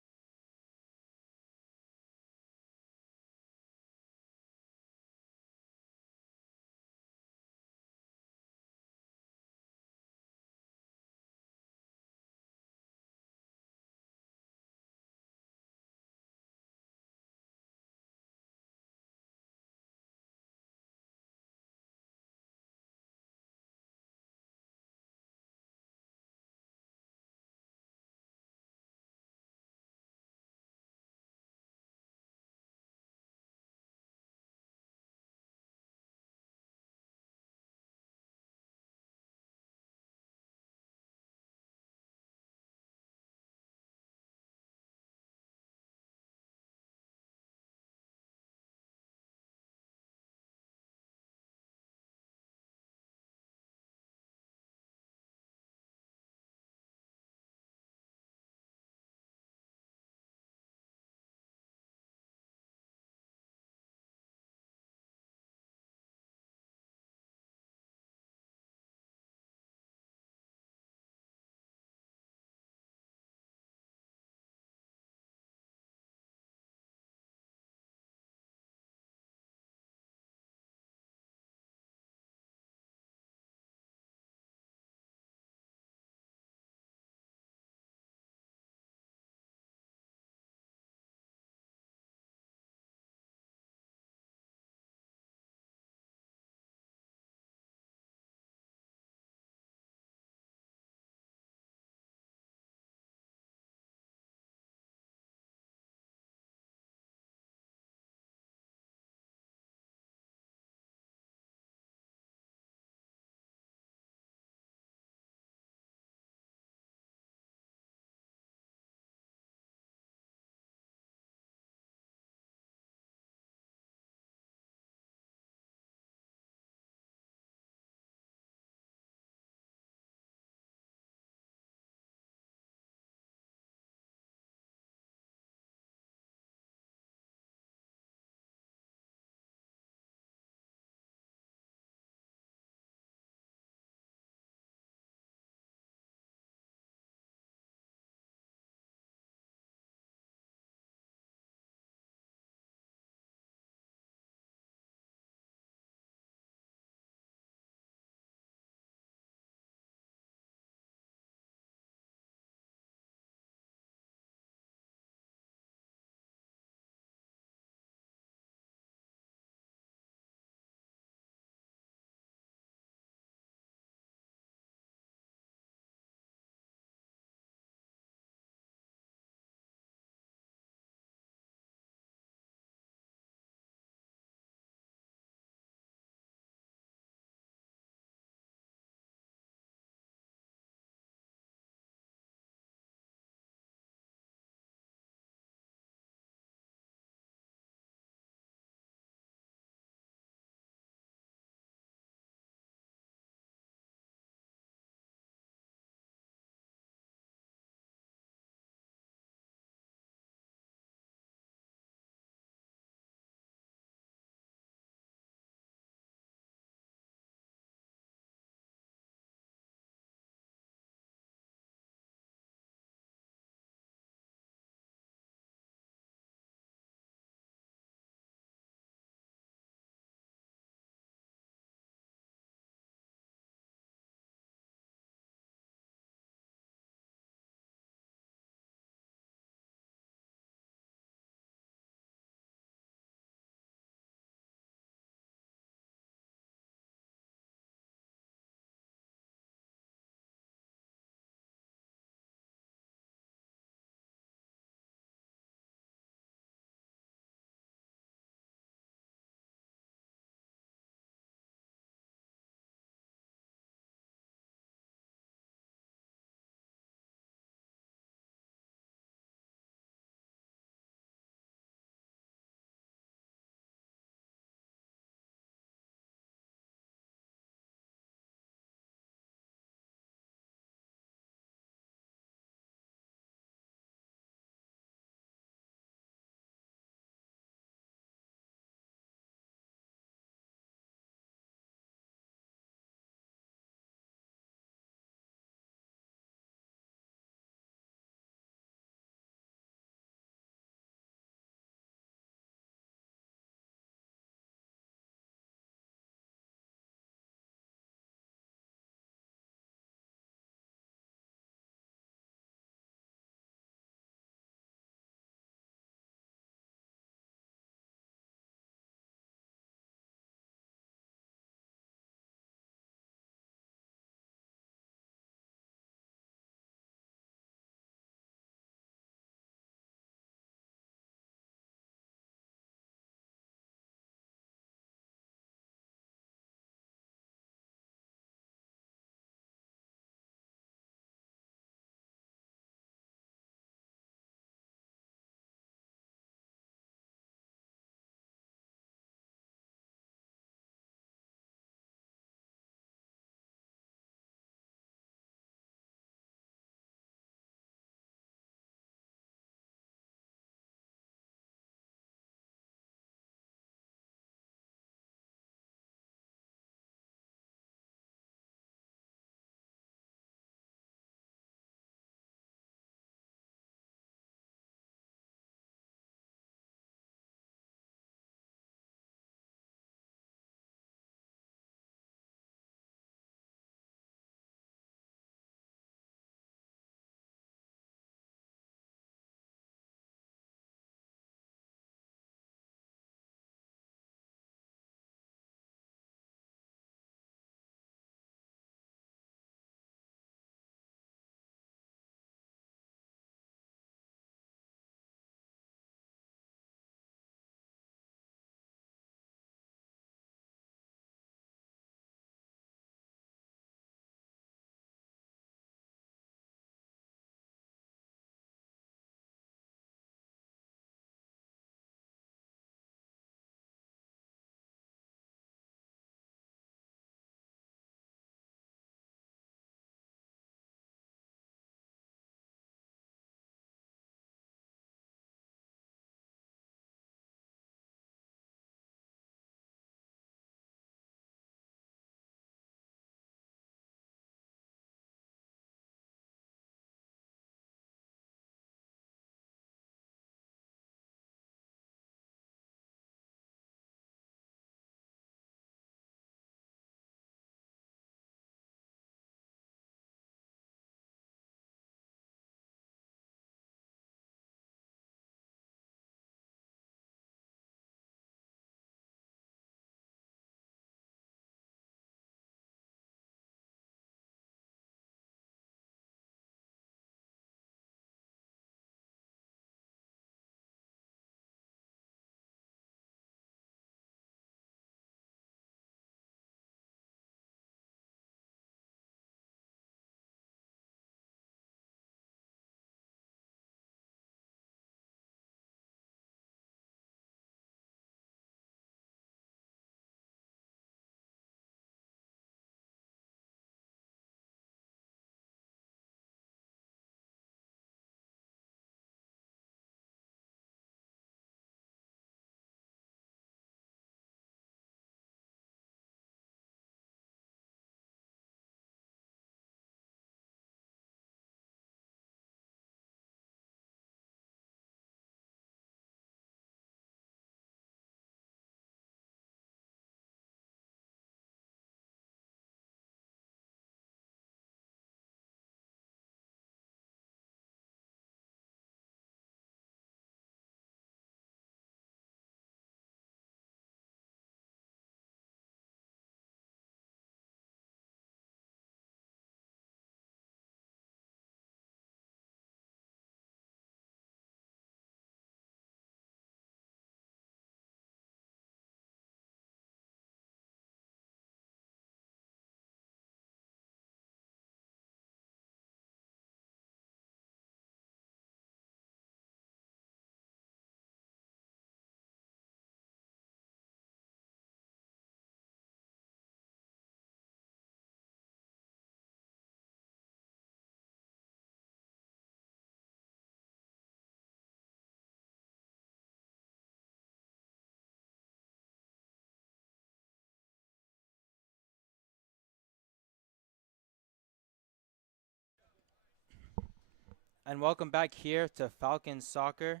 And welcome back here to Falcons Soccer.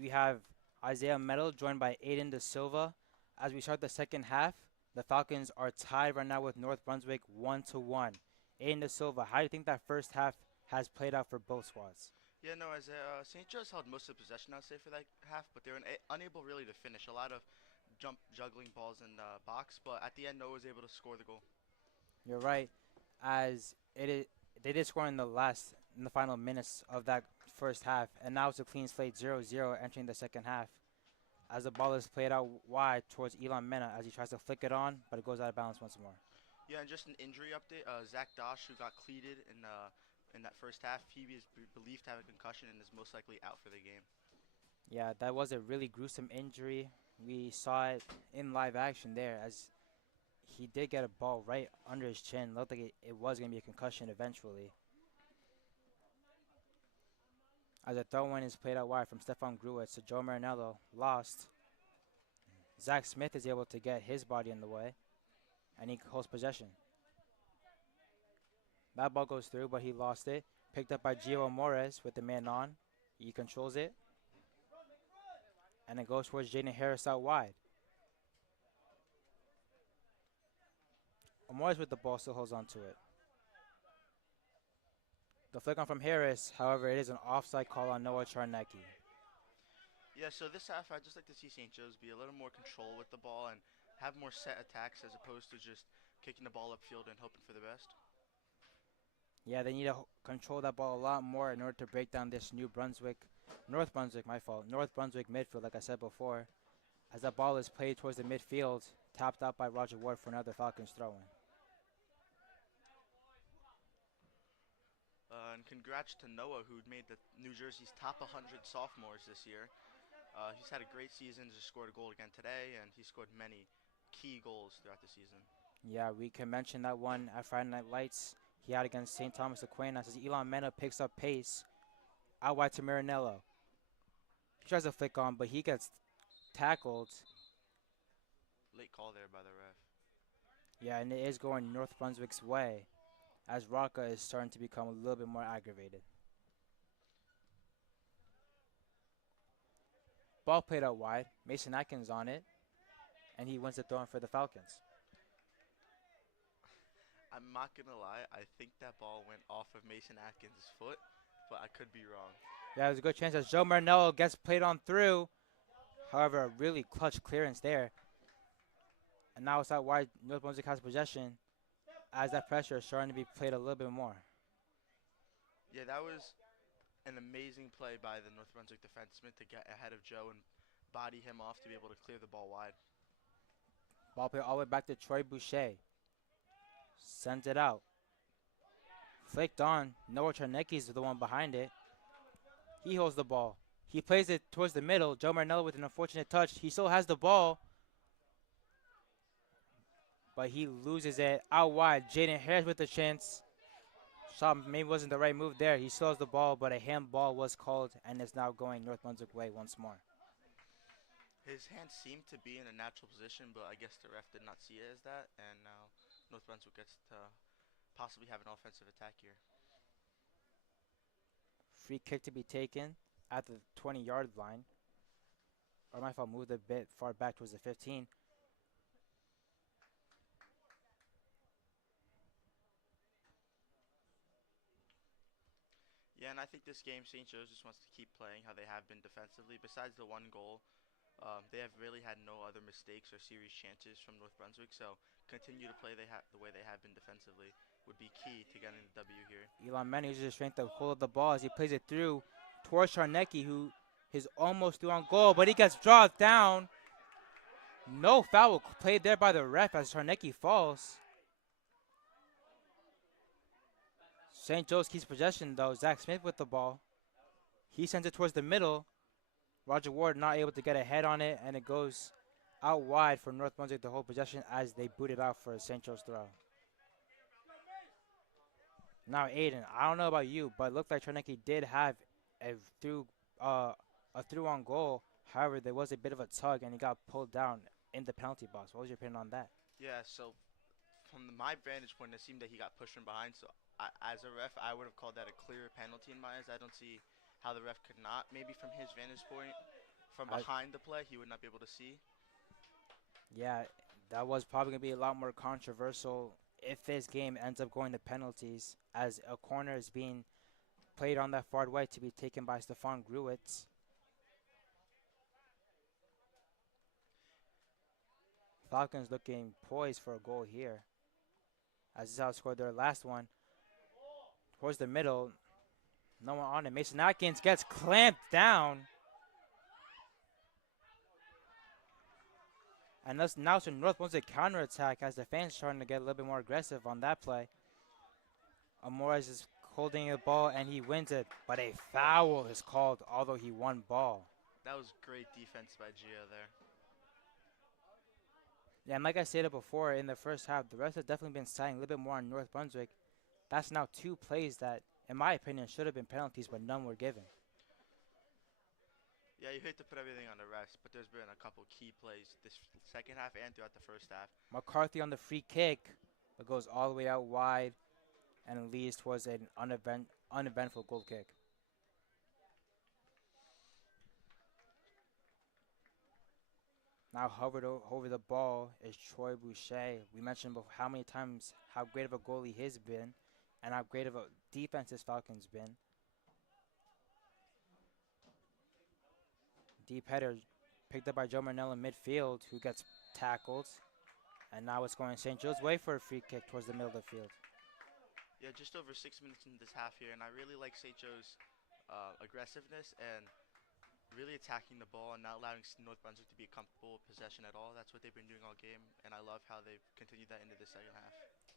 We have Isaiah Meadow joined by Aiden De Silva. As we start the second half, the Falcons are tied right now with North Brunswick 1-1. Aiden De Silva, how do you think that first half has played out for both squads? Yeah, no, as St. Joe's held most of the possession, I'd say, for that half, but they were unable really to finish. A lot of juggling balls in the box, but at the end, Noah was able to score the goal. You're right, as they did score in the final minutes of that first half, and now it's a clean slate 0-0 entering the second half. As the ball is played out wide towards Elon Mena as he tries to flick it on, but it goes out of balance once more. Yeah, and just an injury update. Zach Dosh, who got cleated in that first half, he is believed to have a concussion and is most likely out for the game. Yeah, that was a really gruesome injury. We saw it in live action there as he did get a ball right under his chin. Looked like it was going to be a concussion eventually. As a throw-in is played out wide from Stefan Gruitz to Joe Marinello, lost. Zach Smith is able to get his body in the way, and he holds possession. That ball goes through, but he lost it. Picked up by Gio Morez with the man on. He controls it. And it goes towards Jaden Harris out wide. Morez with the ball still holds on to it. The flick on from Harris, however, it is an offside call on Noah Charnecki. Yeah, so this half, I'd just like to see St. Joe's be a little more control with the ball and have more set attacks as opposed to just kicking the ball upfield and hoping for the best. Yeah, they need to control that ball a lot more in order to break down this North Brunswick midfield, like I said before. As that ball is played towards the midfield, tapped out by Roger Ward for another Falcons throw-in. And congrats to Noah, who made the New Jersey's top 100 sophomores this year. He's had a great season, just scored a goal again today, and he scored many key goals throughout the season. Yeah, we can mention that one at Friday Night Lights he had against St. Thomas Aquinas as Elon Mena picks up pace out wide to Marinello. He tries to flick on, but he gets tackled. Late call there by the ref. Yeah, and it is going North Brunswick's way as Rocca is starting to become a little bit more aggravated. Ball played out wide. Mason Atkins on it, and he wins the throw-in for the Falcons. I'm not going to lie, I think that ball went off of Mason Atkins' foot, but I could be wrong. Yeah, there's a good chance as Joe Marinello gets played on through. However, a really clutch clearance there. And now it's out wide. North Brunswick has possession as that pressure is starting to be played a little bit more. Yeah, that was an amazing play by the North Brunswick defenseman to get ahead of Joe and body him off to be able to clear the ball wide. Ball play all the way back to Troy Boucher. Sends it out. Flicked on. Noah Charnecki is the one behind it. He holds the ball. He plays it towards the middle. Joe Marinello with an unfortunate touch. He still has the ball, but he loses it out wide. Jaden Harris with the chance. Shot maybe wasn't the right move there. He still has the ball, but a handball was called, and it's now going North Brunswick way once more. His hands seemed to be in a natural position, but I guess the ref did not see it as that, and now North Brunswick gets to possibly have an offensive attack here. Free kick to be taken at the 20-yard line. Or my fault, moved a bit far back towards the 15. Yeah, and I think this game, St. Joe's just wants to keep playing how they have been defensively. Besides the one goal, they have really had no other mistakes or serious chances from North Brunswick. So continue to play the way they have been defensively would be key to getting the W here. Elon Mann uses his strength to hold up the ball as he plays it through towards Charnecki, who is almost through on goal, but he gets drawn down. No foul played there by the ref as Charnecki falls. St. Joe's keeps possession, though. Zach Smith with the ball. He sends it towards the middle. Roger Ward not able to get a head on it, and it goes out wide for North Brunswick to hold possession as they boot it out for a St. Joe's throw. Now, Aiden, I don't know about you, but it looked like Charnecki did have a through on goal. However, there was a bit of a tug, and he got pulled down in the penalty box. What was your opinion on that? Yeah, so my vantage point, it seemed that he got pushed from behind. So as a ref, I would have called that a clear penalty in my eyes. I don't see how the ref could not. Maybe from his vantage point, from I- behind the play, he would not be able to see. Yeah, that was probably going to be a lot more controversial if this game ends up going to penalties, as a corner is being played on that far right to be taken by Stefan Gruitz. Falcons looking poised for a goal here, as this is how scored their last one. Towards the middle, no one on it. Mason Atkins gets clamped down. And now it's a North Brunswick counterattack as the fans trying to get a little bit more aggressive on that play. Amores is holding the ball and he wins it, but a foul is called, although he won ball. That was great defense by Gio there. Yeah, and like I stated before, in the first half, the refs have definitely been siding a little bit more on North Brunswick. That's now 2 plays that, in my opinion, should have been penalties, but none were given. Yeah, you hate to put everything on the refs, but there's been a couple key plays this second half and throughout the first half. McCarthy on the free kick, but goes all the way out wide and leads towards an uneventful goal kick. Now hovered over the ball is Troy Boucher. We mentioned before how many times how great of a goalie he's been and how great of a defense this Falcons been. Deep header picked up by Joe Marnell in midfield, who gets tackled. And now it's going St. Joe's way for a free kick towards the middle of the field. Yeah, just over 6 minutes into this half here, and I really like St. Joe's aggressiveness and really attacking the ball and not allowing North Brunswick to be a comfortable possession at all. That's what they've been doing all game, and I love how they've continued that into the second half.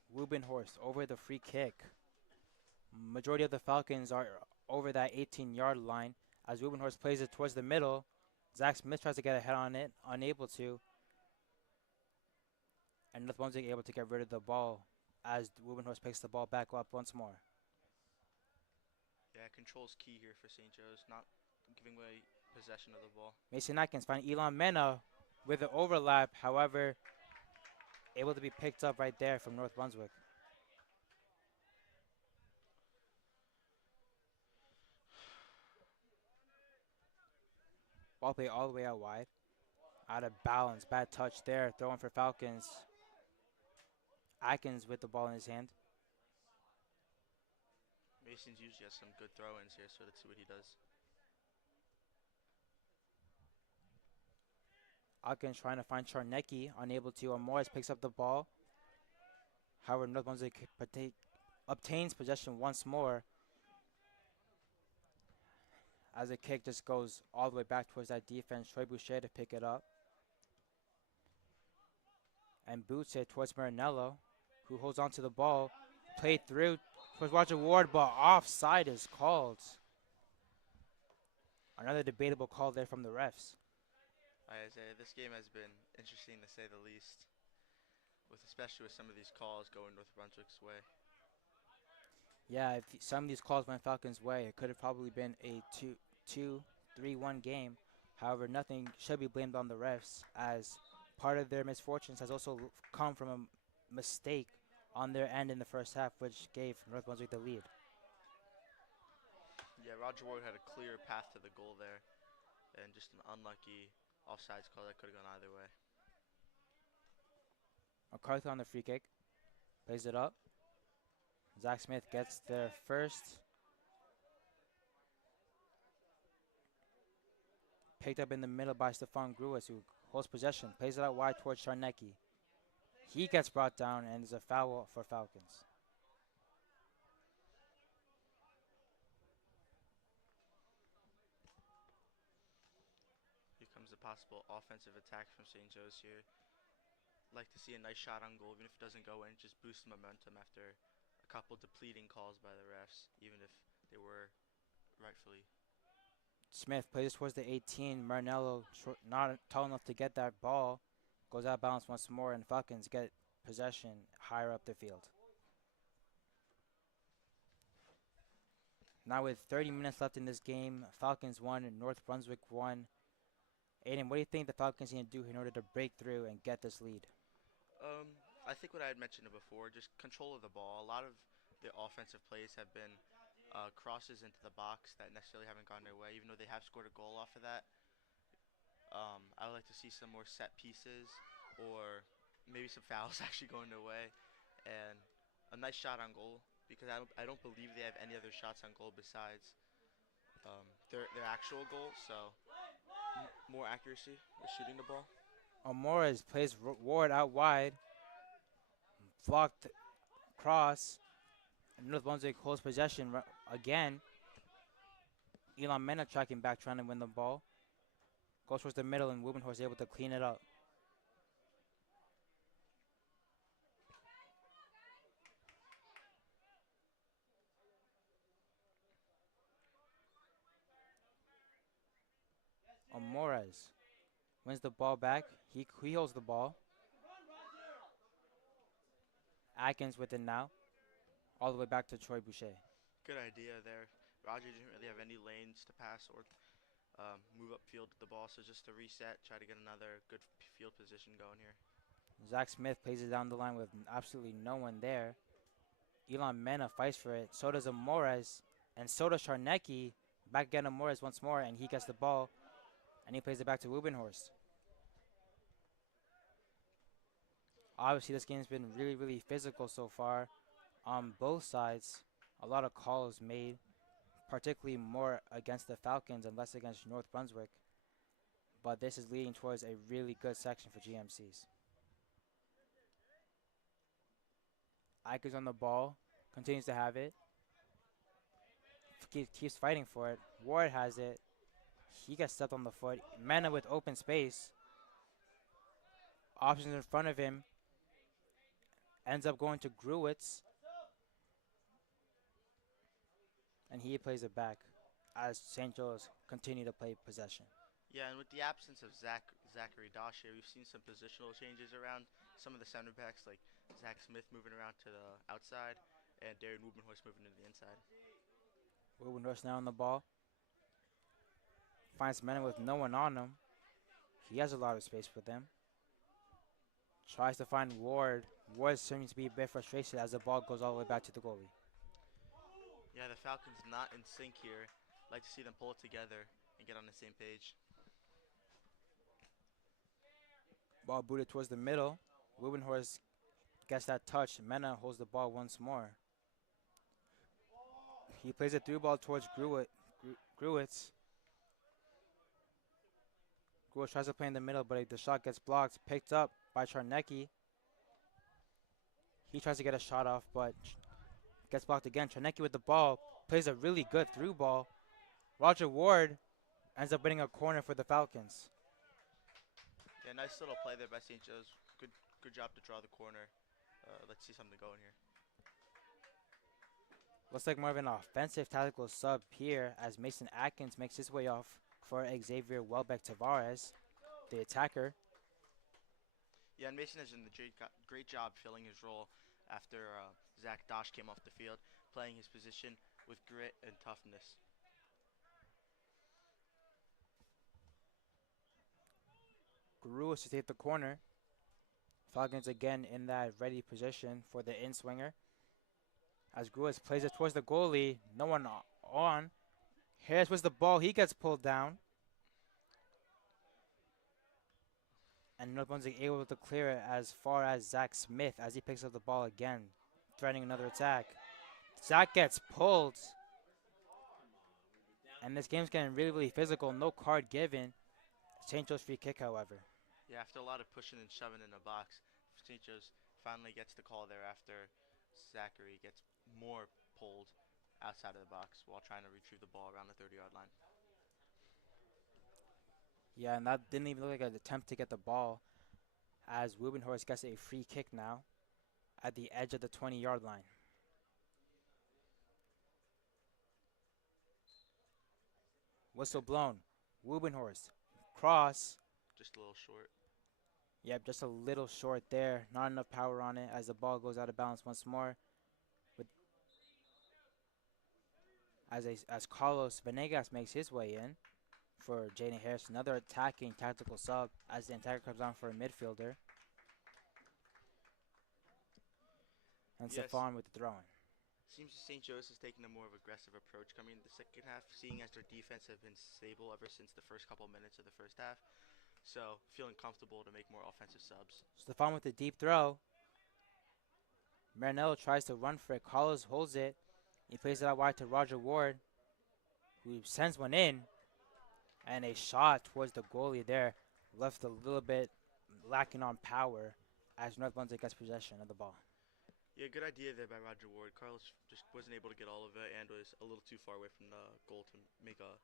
Rubenhorst over the free kick. Majority of the Falcons are over that 18-yard line as Rubenhorst plays it towards the middle. Zach Smith tries to get ahead on it, unable to. And North Brunswick able to get rid of the ball as Rubenhorst picks the ball back up once more. Yeah, control's key here for St. Joe's, not giving away possession of the ball. Mason Atkins find Elon Mena with the overlap, however, able to be picked up right there from North Brunswick. Ball play all the way out wide. Out of balance, bad touch there, throwing for Falcons. Atkins with the ball in his hand. Mason's usually has some good throw-ins here, so let's see what he does. Atkins trying to find Charnecki, unable to. Morris picks up the ball. However, North Brunswick obtains possession once more. As the kick just goes all the way back towards that defense, Troy Boucher to pick it up. And boots it towards Marinello, who holds onto the ball. Played through towards Roger Ward, but offside is called. Another debatable call there from the refs. Isaiah, this game has been interesting to say the least, especially with some of these calls going North Brunswick's way. Yeah, if some of these calls went Falcons' way, it could have probably been a 2-3-1 game. However, nothing should be blamed on the refs, as part of their misfortunes has also come from a mistake on their end in the first half, which gave North Brunswick the lead. Yeah, Roger Ward had a clear path to the goal there, and just an unlucky offsides call that could have gone either way. McCarthy on the free kick, plays it up. Zach Smith gets there first. Picked up in the middle by Stefan Gruis, who holds possession, plays it out wide towards Charnecki. He gets brought down, and there's a foul for Falcons. Here comes a possible offensive attack from St. Joe's here. Like to see a nice shot on goal, even if it doesn't go in, just boost momentum after a couple depleting calls by the refs, even if they were rightfully. Smith plays towards the 18. Marinello not tall enough to get that ball. Goes out of balance once more, and Falcons get possession higher up the field. Now with 30 minutes left in this game, Falcons won and North Brunswick won. Aiden, what do you think the Falcons need to do in order to break through and get this lead? I I think what I had mentioned before, just control of the ball. A lot of the offensive plays have been crosses into the box that necessarily haven't gone their way, even though they have scored a goal off of that. I would like to see some more set pieces or maybe some fouls actually going their way, and a nice shot on goal because I don't believe they have any other shots on goal besides their actual goal. So more accuracy with shooting the ball. Morris plays Ward out wide. Blocked cross. And North Brunswick holds possession again. Elon Mena tracking back, trying to win the ball. Goes towards the middle, and Wubenhorst able to clean it up. Morris wins the ball back. He holds the ball. Atkins with it now. All the way back to Troy Boucher. Good idea there. Roger didn't really have any lanes to pass or move upfield with the ball, so just to reset, try to get another good field position going here. Zach Smith plays it down the line with absolutely no one there. Elon Mena fights for it. So does Morris. And so does Charnecki. Back again to Morris once more, and he gets the ball. And he plays it back to Wubenhorst. Obviously, this game's been really, really physical so far on both sides. A lot of calls made, particularly more against the Falcons and less against North Brunswick. But this is leading towards a really good section for GMCs. Ike is on the ball, continues to have it. Keeps fighting for it. Ward has it. He gets stepped on the foot. Mena with open space. Options in front of him. Ends up going to Gruwitz. And he plays it back as St. Joe's continue to play possession. Yeah, and with the absence of Zachary Dosh here, we've seen some positional changes around some of the center backs, like Zach Smith moving around to the outside and Darren Wubenhorst moving to the inside. Wubenhorst now on the ball. Finds Mena with no one on him. He has a lot of space with them. Tries to find Ward. Ward seems to be a bit frustrated as the ball goes all the way back to the goalie. Yeah, the Falcons not in sync here. Like to see them pull it together and get on the same page. Ball booted towards the middle. Wubenhorst gets that touch. Mena holds the ball once more. He plays a through ball towards Gruwitz. Gruwitz tries to play in the middle, but the shot gets blocked. Picked up by Charnecki. He tries to get a shot off, but gets blocked again. Charnecki with the ball. Plays a really good through ball. Roger Ward ends up winning a corner for the Falcons. Yeah, nice little play there by St. Joe's. Good job to draw the corner. Let's see something going here. Looks like more of an offensive tactical sub here as Mason Atkins makes his way off for Xavier Welbeck Tavares, the attacker. Yeah, and Mason has done a great job filling his role after Zach Dosh came off the field, playing his position with grit and toughness. Gruwitz to take the corner. Falcons again in that ready position for the in-swinger. As Gruwitz plays it towards the goalie, no one on. Harris with the ball, he gets pulled down. And North Brunswick able to clear it as far as Zach Smith as he picks up the ball again, threatening another attack. Zach gets pulled. And this game's getting really, really physical. No card given. St. Joe's free kick, however. Yeah, after a lot of pushing and shoving in the box, St. Joe's finally gets the call there after Zachary gets more pulled outside of the box while trying to retrieve the ball around the 30-yard line. Yeah, and that didn't even look like an attempt to get the ball as Wubenhorst gets a free kick now at the edge of the 20-yard line. Whistle blown. Wubenhorst. Cross. Just a little short. Yep, just a little short there. Not enough power on it as the ball goes out of balance once more. As Carlos Venegas makes his way in for Jaden Harris, another attacking tactical sub as the attacker comes on for a midfielder. And Yes. Stefan with the throwing. Seems St. Joe's is taking a more of aggressive approach coming into the second half, seeing as their defense have been stable ever since the first couple minutes of the first half. So feeling comfortable to make more offensive subs. Stefan with the deep throw. Marinello tries to run for it. Carlos holds it. He plays it out wide to Roger Ward, who sends one in. And a shot towards the goalie there. Left a little bit lacking on power as North Brunswick gets possession of the ball. Yeah, good idea there by Roger Ward. Carlos just wasn't able to get all of it and was a little too far away from the goal to make a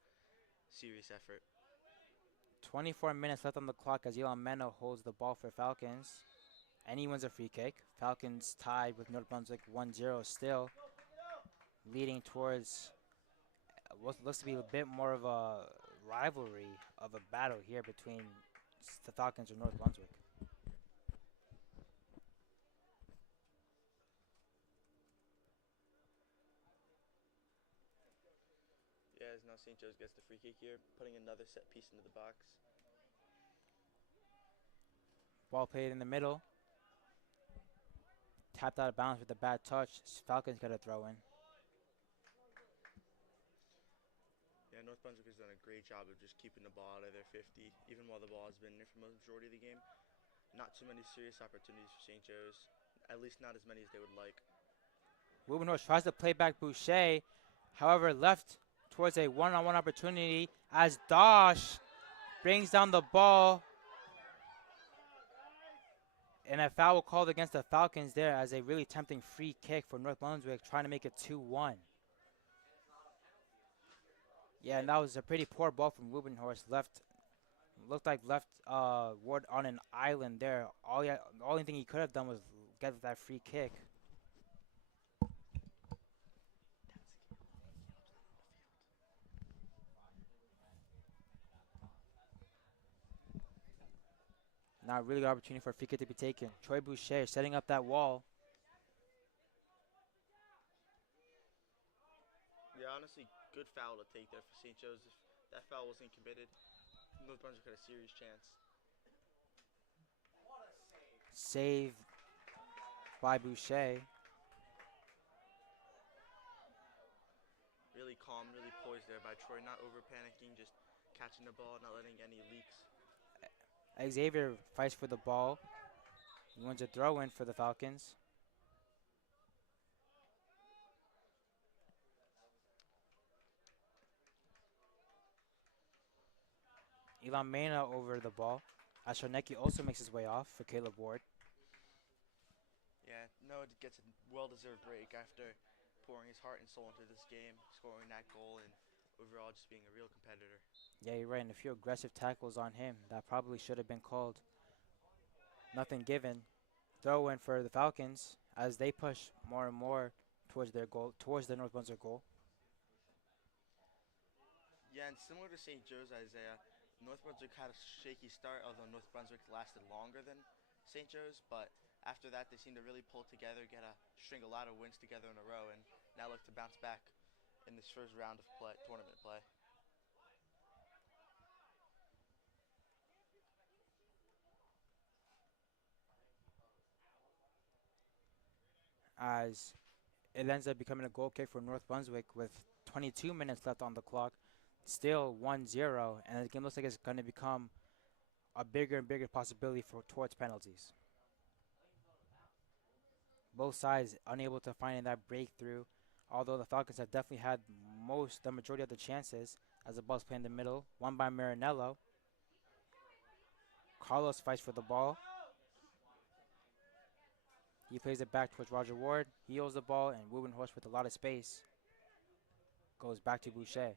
serious effort. 24 minutes left on the clock as Elon Meno holds the ball for Falcons. And he wins a free kick. Falcons tied with North Brunswick 1-0 still. Leading towards what looks to be a bit more of a rivalry of a battle here between the Falcons and North Brunswick. Yeah, as now St. Joe's gets the free kick here, putting another set piece into the box. Ball played in the middle. Tapped out of bounds with a bad touch. Falcons got a throw in. Yeah, North Brunswick has done a great job of just keeping the ball out of their 50, even while the ball has been there for the majority of the game. Not too many serious opportunities for St. Joe's, at least not as many as they would like. Rubenhorst tries to play back Boucher, however, left towards a one-on-one opportunity as Dosh brings down the ball. And a foul called against the Falcons there as a really tempting free kick for North Brunswick, trying to make it 2-1. Yeah, and that was a pretty poor ball from Rubenhorst. Looked like left Ward on an island there. Only thing he could have done was get that free kick. Now a really good opportunity for a free kick to be taken. Troy Boucher setting up that wall. Yeah, honestly, good foul to take there for St. Joe's. If that foul wasn't committed, North Brunswick had a serious chance. Save by Boucher. Really calm, really poised there by Troy, not over panicking, just catching the ball, not letting any leaks. Xavier fights for the ball. He wins a throw in for the Falcons. Elon Mena over the ball. Ashoneki also makes his way off for Caleb Ward. Yeah, no, it gets a well-deserved break after pouring his heart and soul into this game, scoring that goal, and overall just being a real competitor. Yeah, you're right. And a few aggressive tackles on him that probably should have been called. Nothing given. Throw in for the Falcons as they push more and more towards their goal, towards the North Brunswick goal. Yeah, and similar to St. Joe's, Isaiah, North Brunswick had a shaky start, although North Brunswick lasted longer than St. Joe's, but after that they seemed to really pull together, string a lot of wins together in a row, and now look to bounce back in this first round of tournament play. As it ends up becoming a goal kick for North Brunswick with 22 minutes left on the clock. Still 1-0, and the game looks like it's going to become a bigger and bigger possibility towards penalties. Both sides unable to find that breakthrough, although the Falcons have definitely had the majority of the chances as the ball's played in the middle. One by Marinello. Carlos fights for the ball. He plays it back towards Roger Ward. He holds the ball, and Rubenhorst with a lot of space goes back to Boucher.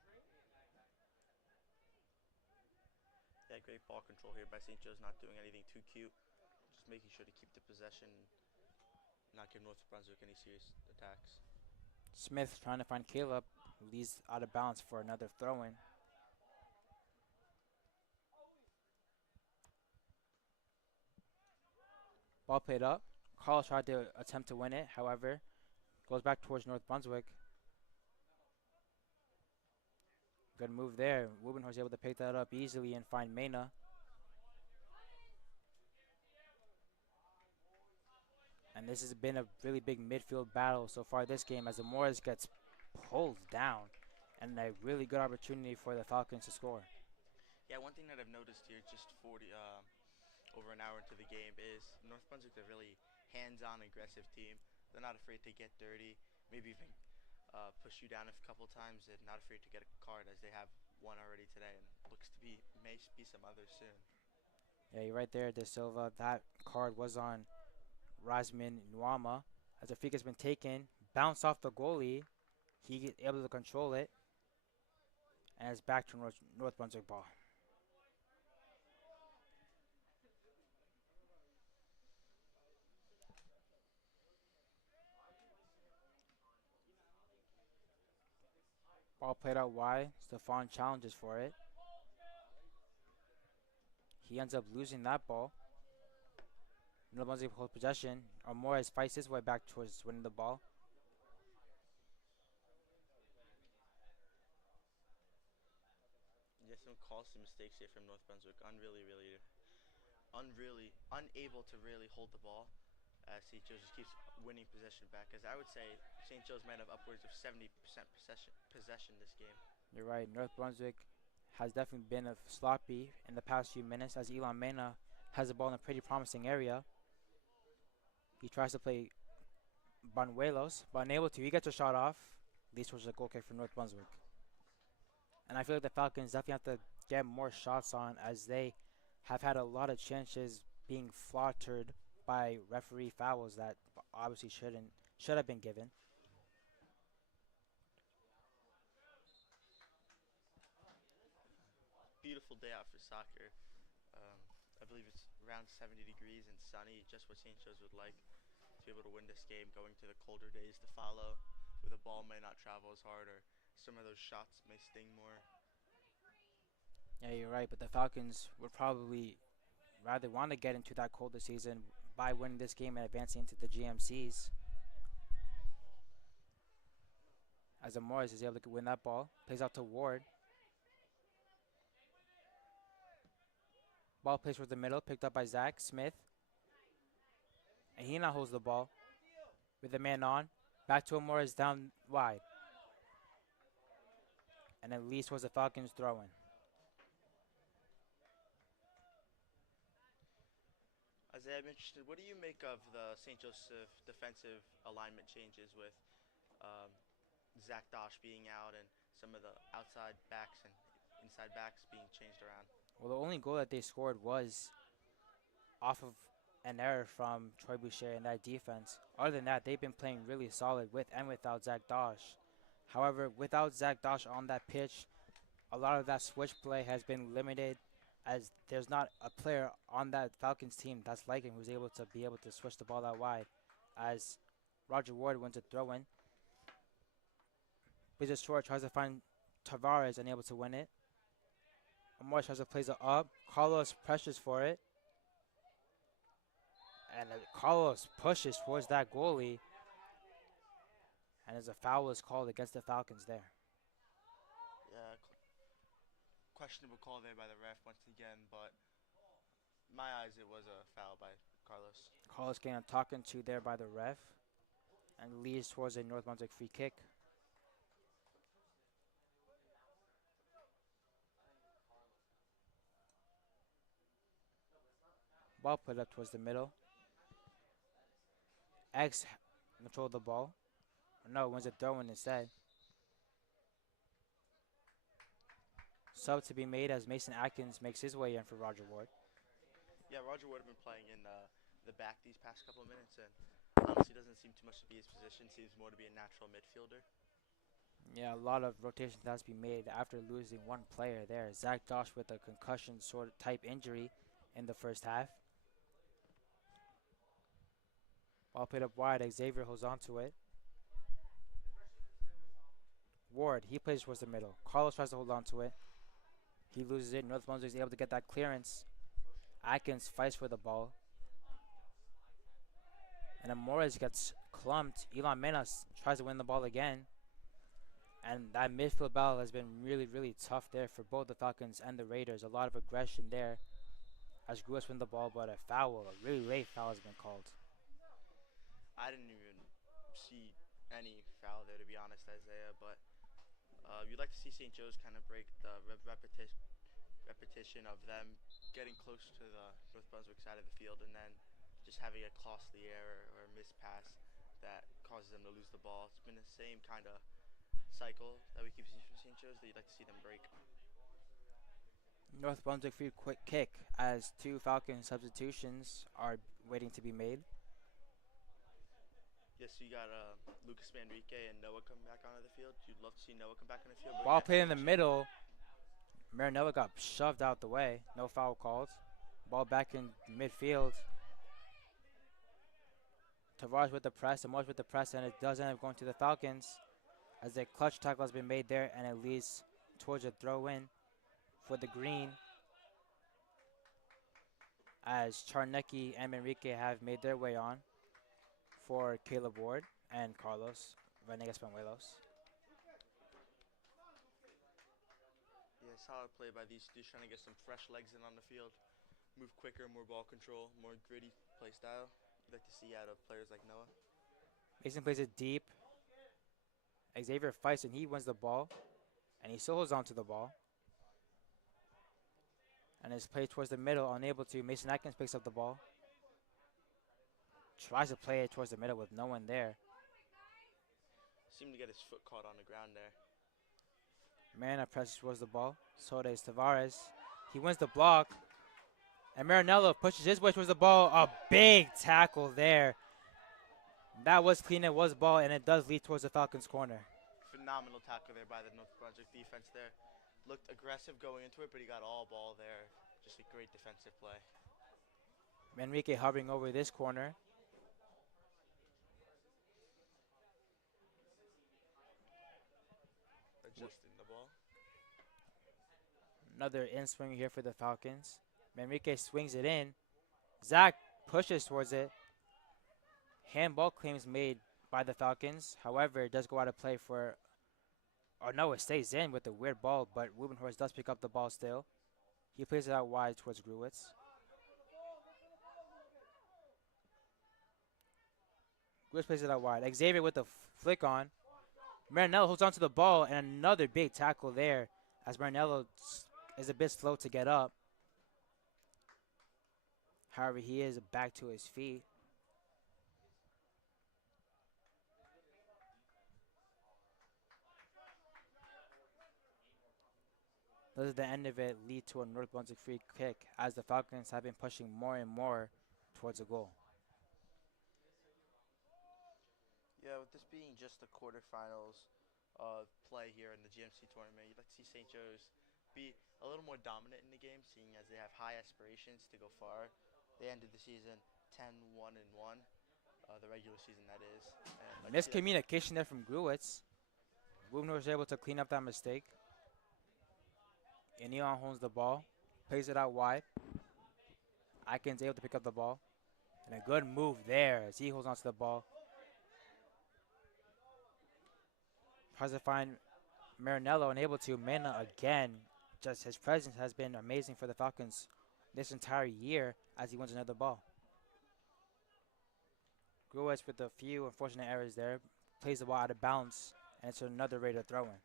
Yeah, great ball control here by St. Joe's, not doing anything too cute, just making sure to keep the possession, not give North Brunswick any serious attacks. Smith trying to find Caleb, who leads out of bounds for another throw-in. Ball played up. Carlos tried to attempt to win it, however, goes back towards North Brunswick. Good move there. Rubenhorst able to pick that up easily and find Mena. And this has been a really big midfield battle so far this game as the Morris gets pulled down. And a really good opportunity for the Falcons to score. Yeah, one thing that I've noticed here, just 40 over an hour into the game, is North Brunswick's a really hands-on, aggressive team. They're not afraid to get dirty, maybe even push you down a couple times, and not afraid to get a card, as they have one already today, and looks to be may be some others soon. Yeah, you're right there, De Silva. That card was on Rasmin Nwama. As the free kick's been taken, bounced off the goalie. He able to control it. And it's back to North Brunswick ball. Ball played out wide. Stefan challenges for it. He ends up losing that ball. North Brunswick holds possession. Morris fights his way back towards winning the ball. Yeah, some costly mistakes here from North Brunswick. Unable to really hold the ball. St. Joe's just keeps winning possession back. As I would say, St. Joe's might have upwards of 70% possession this game. You're right. North Brunswick has definitely been sloppy in the past few minutes as Elon Mena has the ball in a pretty promising area. He tries to play Banuelos, but unable to. He gets a shot off. Leads towards a goal kick for North Brunswick. And I feel like the Falcons definitely have to get more shots on as they have had a lot of chances being flaunted by referee fouls that obviously should have been given. Beautiful day out for soccer. I believe it's around 70 degrees and sunny, just what St. Joe's would like to be able to win this game, going to the colder days to follow, where the ball may not travel as hard or some of those shots may sting more. Yeah, you're right, but the Falcons would probably rather want to get into that colder season by winning this game and advancing into the GMCs. As Morris is able to win that ball, plays out to Ward. Ball plays towards the middle, picked up by Zach Smith. And he now holds the ball with the man on. Back to Morris down wide. And at least was the Falcons throwing. Isaiah, I'm interested. What do you make of the St. Joseph defensive alignment changes with Zach Dosh being out and some of the outside backs and inside backs being changed around? Well, the only goal that they scored was off of an error from Troy Boucher in that defense. Other than that, they've been playing really solid with and without Zach Dosh. However, without Zach Dosh on that pitch, a lot of that switch play has been limited as there's not a player on that Falcons team that's like him who's able to switch the ball out wide as Roger Ward wins a throw-in. Blazer Short tries to find Tavares, unable to win it. Morris tries to plays it up. Carlos pressures for it. And Carlos pushes towards that goalie. And as a foul is called against the Falcons there. Yeah, questionable call there by the ref once again, but in my eyes it was a foul by Carlos. Carlos getting talking to there by the ref. And leads towards a North Brunswick free kick. Ball put up towards the middle. X controlled the ball. No, wins a throw-in instead. Sub to be made as Mason Atkins makes his way in for Roger Ward. Yeah, Roger would have been playing in the back these past couple of minutes, and honestly doesn't seem too much to be his position. Seems more to be a natural midfielder. Yeah, a lot of rotations has to be made after losing one player there. Zach Dosh with a concussion sort of type injury in the first half. Ball played up wide. Xavier holds on to it. Ward, he plays towards the middle. Carlos tries to hold on to it. He loses it. North Brunswick is able to get that clearance. Atkins fights for the ball. And then Morris gets clumped. Elon Menas tries to win the ball again. And that midfield battle has been really, really tough there for both the Falcons and the Raiders. A lot of aggression there as Gruas win the ball, but a foul, a really late foul has been called. didn't even see any foul there, to be honest, Isaiah. But you'd like to see St. Joe's kind of break the repetition of them getting close to the North Brunswick side of the field and then just having a costly error or a missed pass that causes them to lose the ball. It's been the same kind of cycle that we keep seeing from St. Joe's that you'd like to see them break. North Brunswick free quick kick as two Falcon substitutions are waiting to be made. Yes, so you got Lucas Manrique and Noah coming back onto the field. You'd love to see Noah come back on the field. bring Ball that played in the energy. middle. Marinella got shoved out the way. No foul called. Ball back in midfield. Tavares with the press, and Morris with the press, and it does end up going to the Falcons as a clutch tackle has been made there, and it leads towards a throw-in for the green as Charnecki and Manrique have made their way on for Caleb Ward and Carlos Venegas Panuelos. Yeah, solid play by these dudes trying to get some fresh legs in on the field. Move quicker, more ball control, more gritty play style. You'd like to see out of players like Noah. Mason plays it deep. Xavier fights and he wins the ball, and he still holds on to the ball. And is played towards the middle, unable to. Mason Atkins picks up the ball. Tries to play it towards the middle with no one there. Seemed to get his foot caught on the ground there. Marina presses towards the ball. So does Tavares. He wins the block. And Marinello pushes his way towards the ball. A big tackle there. That was clean. It was ball, and it does lead towards the Falcons' corner. Phenomenal tackle there by the North Brunswick defense there. Looked aggressive going into it, but he got all ball there. Just a great defensive play. Manrique hovering over this corner. Adjusting the ball. Another in swing here for the Falcons. Manrique swings it in. Zach pushes towards it. Handball claims made by the Falcons. However, it does go out of play for, or no, it stays in with a weird ball, but Rubenhorst does pick up the ball still. He plays it out wide towards Gruwitz. Gruwitz plays it out wide. Xavier with the flick on. Marinello holds on to the ball, and another big tackle there as Marinello is a bit slow to get up. However, he is back to his feet. Those at the end of it lead to a North Brunswick free kick as the Falcons have been pushing more and more towards a goal. Yeah, with this being just the quarterfinals play here in the GMC tournament, you'd like to see St. Joe's be a little more dominant in the game, seeing as they have high aspirations to go far. They ended the season 10-1-1, the regular season that is. And like, Miscommunication there from Gruwitz. Rubner was able to clean up that mistake. And Elon holds the ball, plays it out wide. Atkins able to pick up the ball. And a good move there as he holds onto the ball. Tries to find Marinello, unable to. Mena again, just his presence has been amazing for the Falcons this entire year as he wins another ball. Gruwitz with a few unfortunate errors there, plays the ball out of bounds, and it's another Raider throw-in.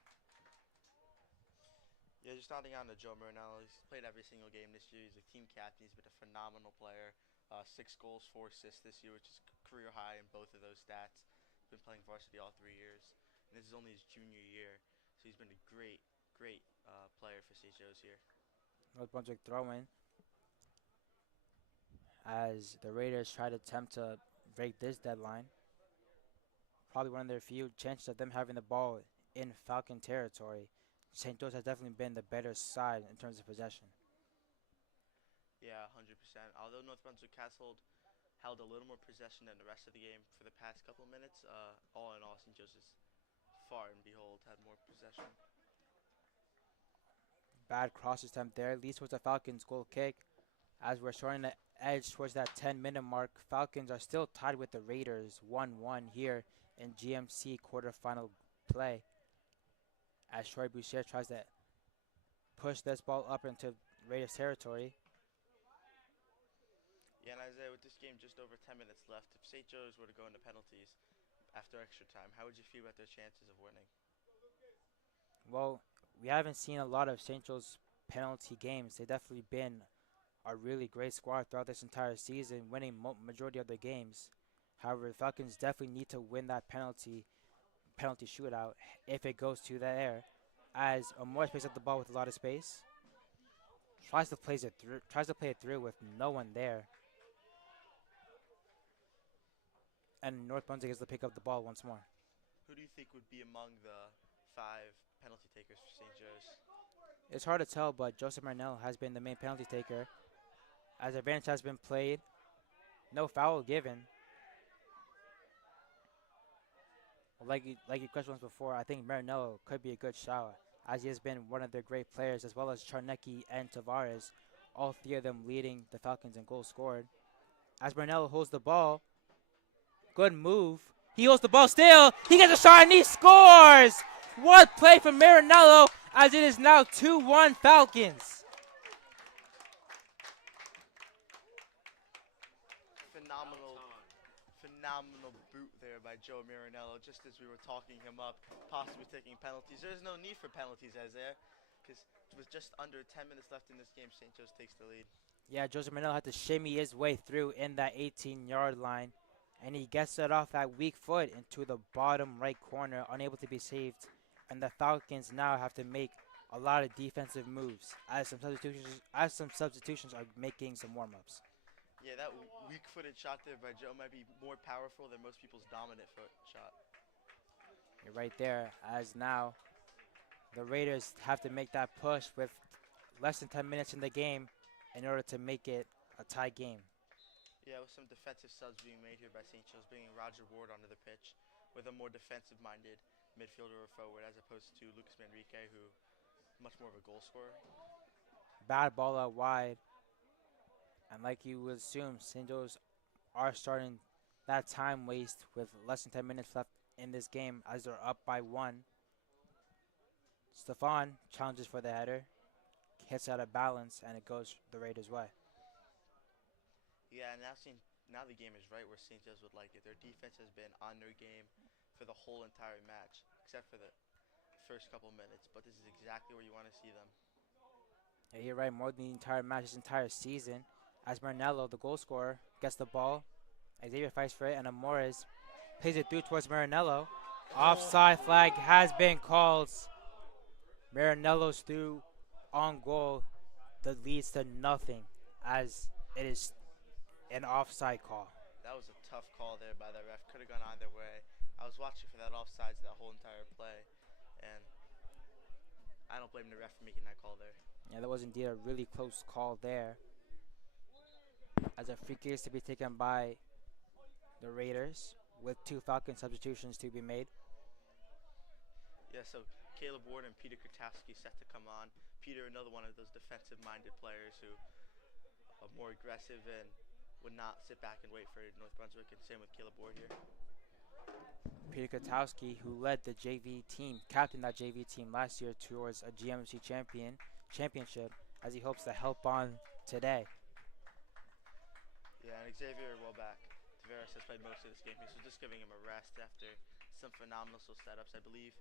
Yeah, just nodding on to Joe Marinello. He's played every single game this year. He's a team captain. He's been a phenomenal player. 6 goals, 4 assists this year, which is career high in both of those stats. He's been playing varsity all 3 years. And this is only his junior year. So he's been a great player for St. Joe's here. North Brunswick throw-in as the Raiders try to attempt to break this deadline. Probably one of their few chances of them having the ball in Falcon territory. St. Joe's has definitely been the better side in terms of possession. Yeah, 100%. Although North Brunswick has held a little more possession than the rest of the game for the past couple of minutes, all in all, St. Joe's has far and behold had more possession. Bad cross attempt there. Leads towards the Falcons' goal kick. As we're showing the edge towards that 10-minute mark, Falcons are still tied with the Raiders 1-1 here in GMC quarterfinal play. As Troy Boucher tries to push this ball up into Raiders territory. Yeah, and Isaiah, with this game just over 10 minutes left, if St. Joe's were to go into penalties after extra time, how would you feel about their chances of winning? Well, we haven't seen a lot of St. Joe's penalty games. They've definitely been a really great squad throughout this entire season, winning majority of their games. However, the Falcons definitely need to win that penalty shootout if it goes to the air, as Amore picks up the ball with a lot of space, tries to play it through with no one there, and North Brunswick is to pick up the ball once more. Who do you think would be among the five penalty takers for St. Joe's? It's hard to tell, but Joseph Marnell has been the main penalty taker, as advantage has been played, no foul given. Like your question was before, I think Marinello could be a good shot, as he has been one of their great players, as well as Charnecki and Tavares, all three of them leading the Falcons in goals scored. As Marinello holds the ball, good move. He holds the ball still. He gets a shot and he scores! What play from Marinello, as it is now 2-1 Falcons. Phenomenal, phenomenal boot there by Joe Miranello, just as we were talking him up, possibly taking penalties. There's no need for penalties, Isaiah, because with just under 10 minutes left in this game, St. Joe's takes the lead. Yeah, Joseph Marinello had to shimmy his way through in that 18-yard line, and he gets it off that weak foot into the bottom right corner, unable to be saved. And the Falcons now have to make a lot of defensive moves, as some substitutions are making some warm-ups. Yeah, that weak-footed shot there by Joe might be more powerful than most people's dominant foot shot. You're right there, as now the Raiders have to make that push with less than 10 minutes in the game in order to make it a tie game. Yeah, with some defensive subs being made here by St. Joe's, bringing Roger Ward onto the pitch with a more defensive-minded midfielder or forward, as opposed to Lucas Manrique, who much more of a goal scorer. Bad ball out wide, and like you would assume, St. Joe's are starting that time waste with less than 10 minutes left in this game as they're up by one. Stefan challenges for the header, hits out of balance, and it goes the Raiders' way. Yeah, now the game is right where St. Joe's would like it. Their defense has been on their game for the whole entire match, except for the first couple minutes. But this is exactly where you want to see them. Yeah, you're right, more than the entire match, this entire season. As Marinello, the goal scorer, gets the ball, Xavier fights for it, and Amores plays it through towards Marinello. Offside flag has been called. Marinello's through on goal that leads to nothing, as it is an offside call. That was a tough call there by the ref. Could have gone either way. I was watching for that offsides that whole entire play, and I don't blame the ref for making that call there. Yeah, that was indeed a really close call there, as a free kick is to be taken by the Raiders, with 2 Falcon substitutions to be made. Yeah, so Caleb Ward and Peter Kutowski set to come on. Peter, another one of those defensive-minded players who are more aggressive and would not sit back and wait for North Brunswick, and same with Caleb Ward here. Peter Kotowski, who led the JV team, captained that JV team last year towards a GMC championship, as he hopes to help on today. Yeah, and Xavier, well back. Tavares has played most of this game, so just giving him a rest after some phenomenal setups. I believe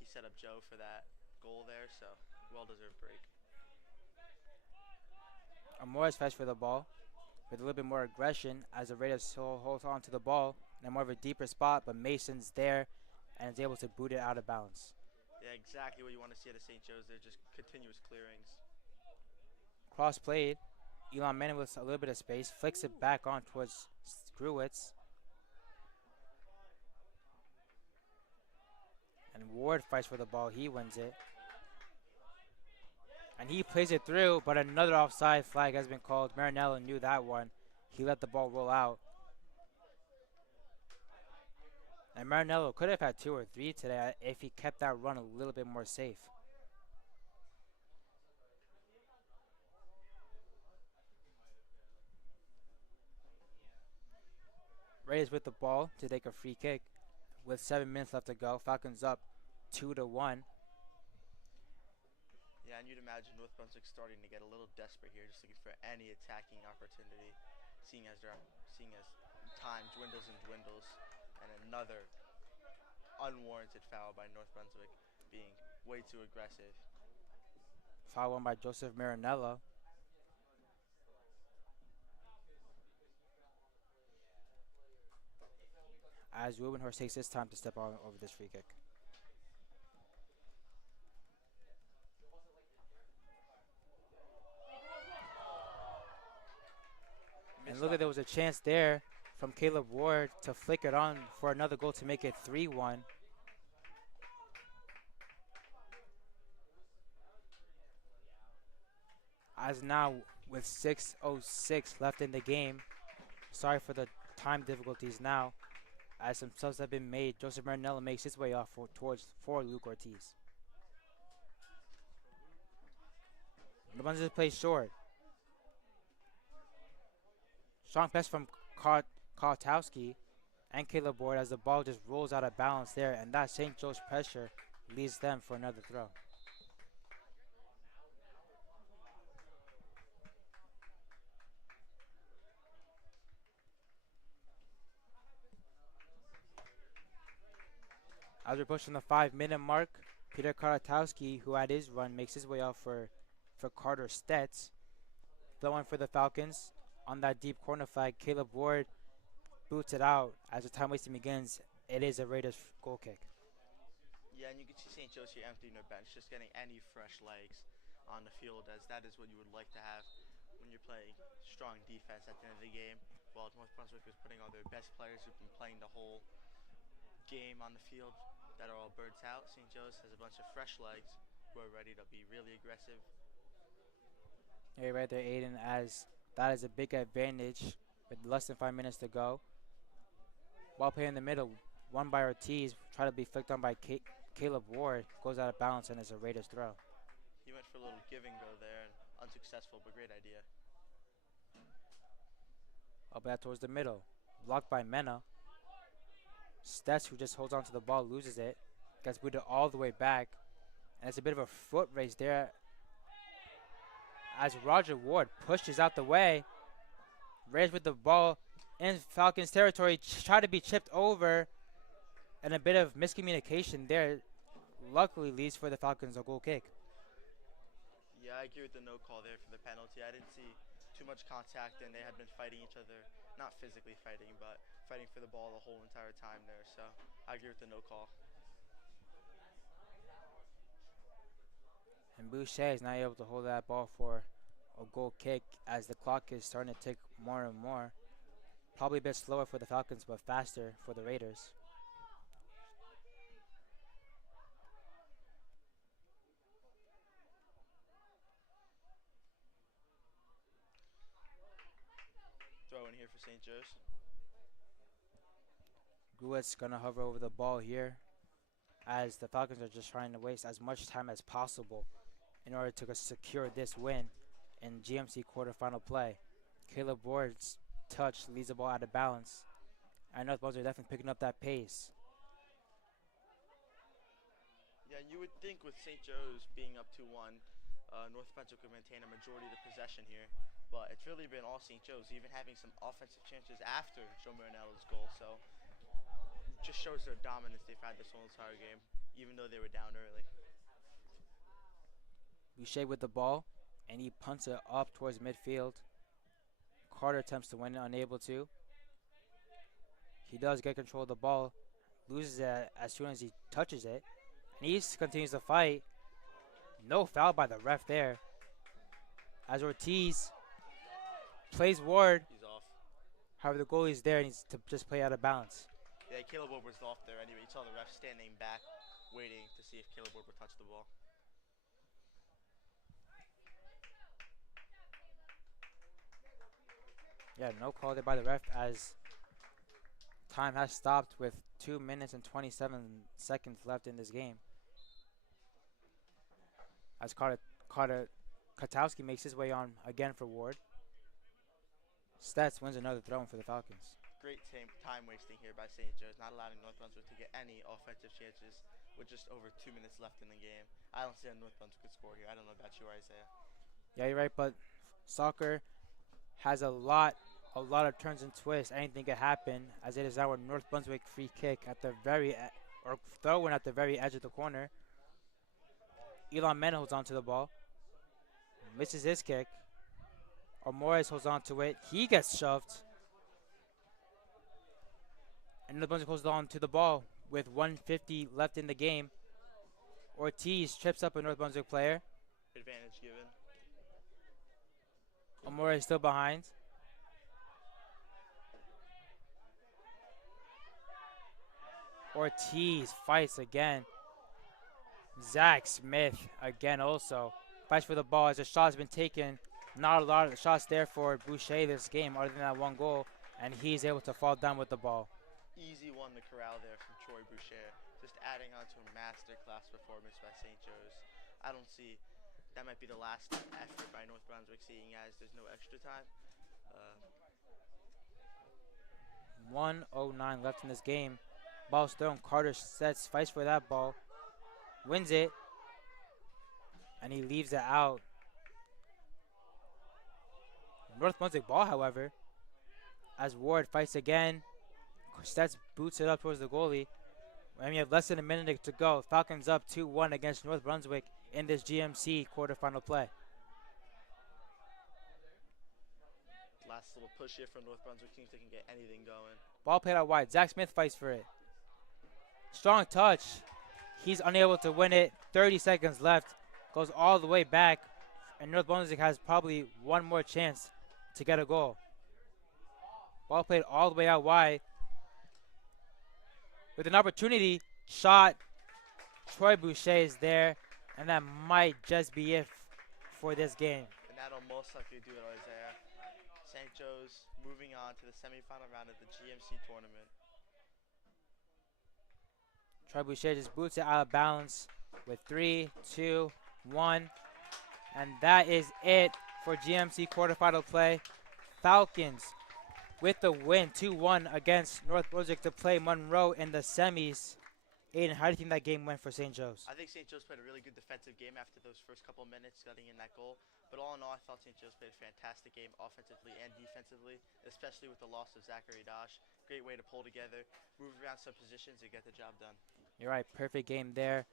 he set up Joe for that goal there, so well-deserved break. Amores fights for the ball with a little bit more aggression as the Raiders still hold on to the ball in a more of a deeper spot, but Mason's there and is able to boot it out of bounds. Yeah, exactly what you want to see at a St. Joe's. They're just continuous clearings. Cross played. Elon Manning with a little bit of space, flicks it back on towards Gruwitz. And Ward fights for the ball. He wins it. And he plays it through, but another offside flag has been called. Marinello knew that one. He let the ball roll out. And Marinello could have had 2 or 3 today if he kept that run a little bit more safe. Raiders with the ball to take a free kick with 7 minutes left to go. Falcons up 2-1. Yeah, and you'd imagine North Brunswick starting to get a little desperate here, just looking for any attacking opportunity. seeing as time dwindles and dwindles, and another unwarranted foul by North Brunswick, being way too aggressive. Foul won by Joseph Marinello. As Rubenhorst takes his time to step on over this free kick. And look, there was a chance there from Caleb Ward to flick it on for another goal to make it 3-1. As now with 6:06 left in the game, sorry for the time difficulties now. As some subs have been made, Joseph Marinello makes his way off for Luke Ortiz. The Brunswick just plays short. Strong pass from Kartowski and Caleb Ward as the ball just rolls out of balance there, and that St. Joe's pressure leads them for another throw. As we're pushing the 5-minute mark, Peter Kartowski, who had his run, makes his way out for Carter Stetz. Throwing for the Falcons on that deep corner flag. Caleb Ward boots it out. As the time wasting begins, it is a Raiders goal kick. Yeah, and you can see St. Joe's here emptying their bench, just getting any fresh legs on the field, as that is what you would like to have when you're playing strong defense at the end of the game. While North Brunswick was putting all their best players who've been playing the whole game on the field that are all birds out, St. Joe's has a bunch of fresh legs who are ready to be really aggressive. Hey, right there, Aiden, as that is a big advantage with less than 5 minutes to go. Ball play in the middle, won by Ortiz, try to be flicked on by Caleb Ward, goes out of balance and is a Raiders throw. He went for a little give and go there, and unsuccessful, but great idea. Up that towards the middle, blocked by Mena. Stetz, who just holds on to the ball, loses it, gets booted all the way back, and it's a bit of a foot race there as Roger Ward pushes out the way. Raiders with the ball in Falcons territory, try to be chipped over, and a bit of miscommunication there luckily leads for the Falcons a goal kick. Yeah, I agree with the no call there for the penalty. I didn't see too much contact, and they had been fighting each other, not physically fighting, but fighting for the ball the whole entire time there. So I agree with the no call. And Boucher is not able to hold that ball for a goal kick as the clock is starting to tick more and more. Probably a bit slower for the Falcons, but faster for the Raiders. Throw in here for St. Joe's. Gruett's going to hover over the ball here as the Falcons are just trying to waste as much time as possible in order to secure this win in GMC quarterfinal play. Caleb Ward's touch leads the ball out of balance. I know the Bulls are definitely picking up that pace. Yeah, and you would think with St. Joe's being up 2-1, North Brunswick could maintain a majority of the possession here, but it's really been all St. Joe's, even having some offensive chances after Joe Marinello's goal. So just shows their dominance they've had this whole entire game, even though they were down early. Boucher with the ball, and he punts it up towards midfield. Carter attempts to win it, unable to. He does get control of the ball, loses it as soon as he touches it, and he continues to fight. No foul by the ref there. As Ortiz plays Ward, He's off. however the goalie is there and he's to just play out of bounds. Yeah, Caleb Ward was off there anyway. You saw the ref standing back, waiting to see if Caleb Ward would touch the ball. Yeah, no call there by the ref as time has stopped with 2 minutes and 27 seconds left in this game. As Katowski makes his way on again for Ward. Stetz wins another throw-in for the Falcons. Great time wasting here by St. Joe's, not allowing North Brunswick to get any offensive chances with just over 2 minutes left in the game. I don't see how North Brunswick could score here. I don't know about you, Isaiah. Yeah, you're right, but soccer has a lot a lot of turns and twists. Anything could happen, as it is now a North Brunswick free kick at the or throw in at the very edge of the corner. Elon Men holds on to the ball, misses his kick. Morris holds on to it. He gets shoved. And North Brunswick holds on to the ball with 1:50 left in the game. Ortiz trips up a North Brunswick player. Advantage given. Amore is still behind. Ortiz fights again. Zach Smith again also fights for the ball as the shot has been taken. Not a lot of shots there for Boucher this game other than that one goal, and he's able to fall down with the ball. Easy one to corral there from Troy Boucher. Just adding on to a masterclass performance by St. Joe's. I don't see, that might be the last effort by North Brunswick, seeing as there's no extra time. 1:09 left in this game. Ball's thrown. Carter fights for that ball, wins it, and he leaves it out. North Brunswick ball, however, as Ward fights again. Stetz boots it up towards the goalie. And we have less than a minute to go. Falcons up 2-1 against North Brunswick in this GMC quarterfinal play. Last little push here from North Brunswick, seems they can get anything going. Ball played out wide. Zach Smith fights for it. Strong touch. He's unable to win it. 30 seconds left. Goes all the way back. And North Brunswick has probably one more chance to get a goal. Ball played all the way out wide. With an opportunity, shot. Troy Boucher is there. And that might just be it for this game. And that'll most likely do it, Isaiah. St. Joe's moving on to the semifinal round of the GMC tournament. Troy Boucher just boots it out of balance with 3, 2, 1. And that is it for GMC quarterfinal play. Falcons with the win, 2-1 against North Brunswick to play Monroe in the semis. Aiden, how do you think that game went for St. Joe's? I think St. Joe's played a really good defensive game after those first couple minutes getting in that goal. But all in all, I thought St. Joe's played a fantastic game offensively and defensively, especially with the loss of Zachary Dosh. Great way to pull together, move around some positions, and get the job done. You're right, perfect game there.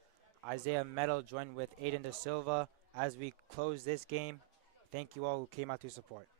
Isaiah Meadow joined with Aiden De Silva as we close this game. Thank you all who came out to support.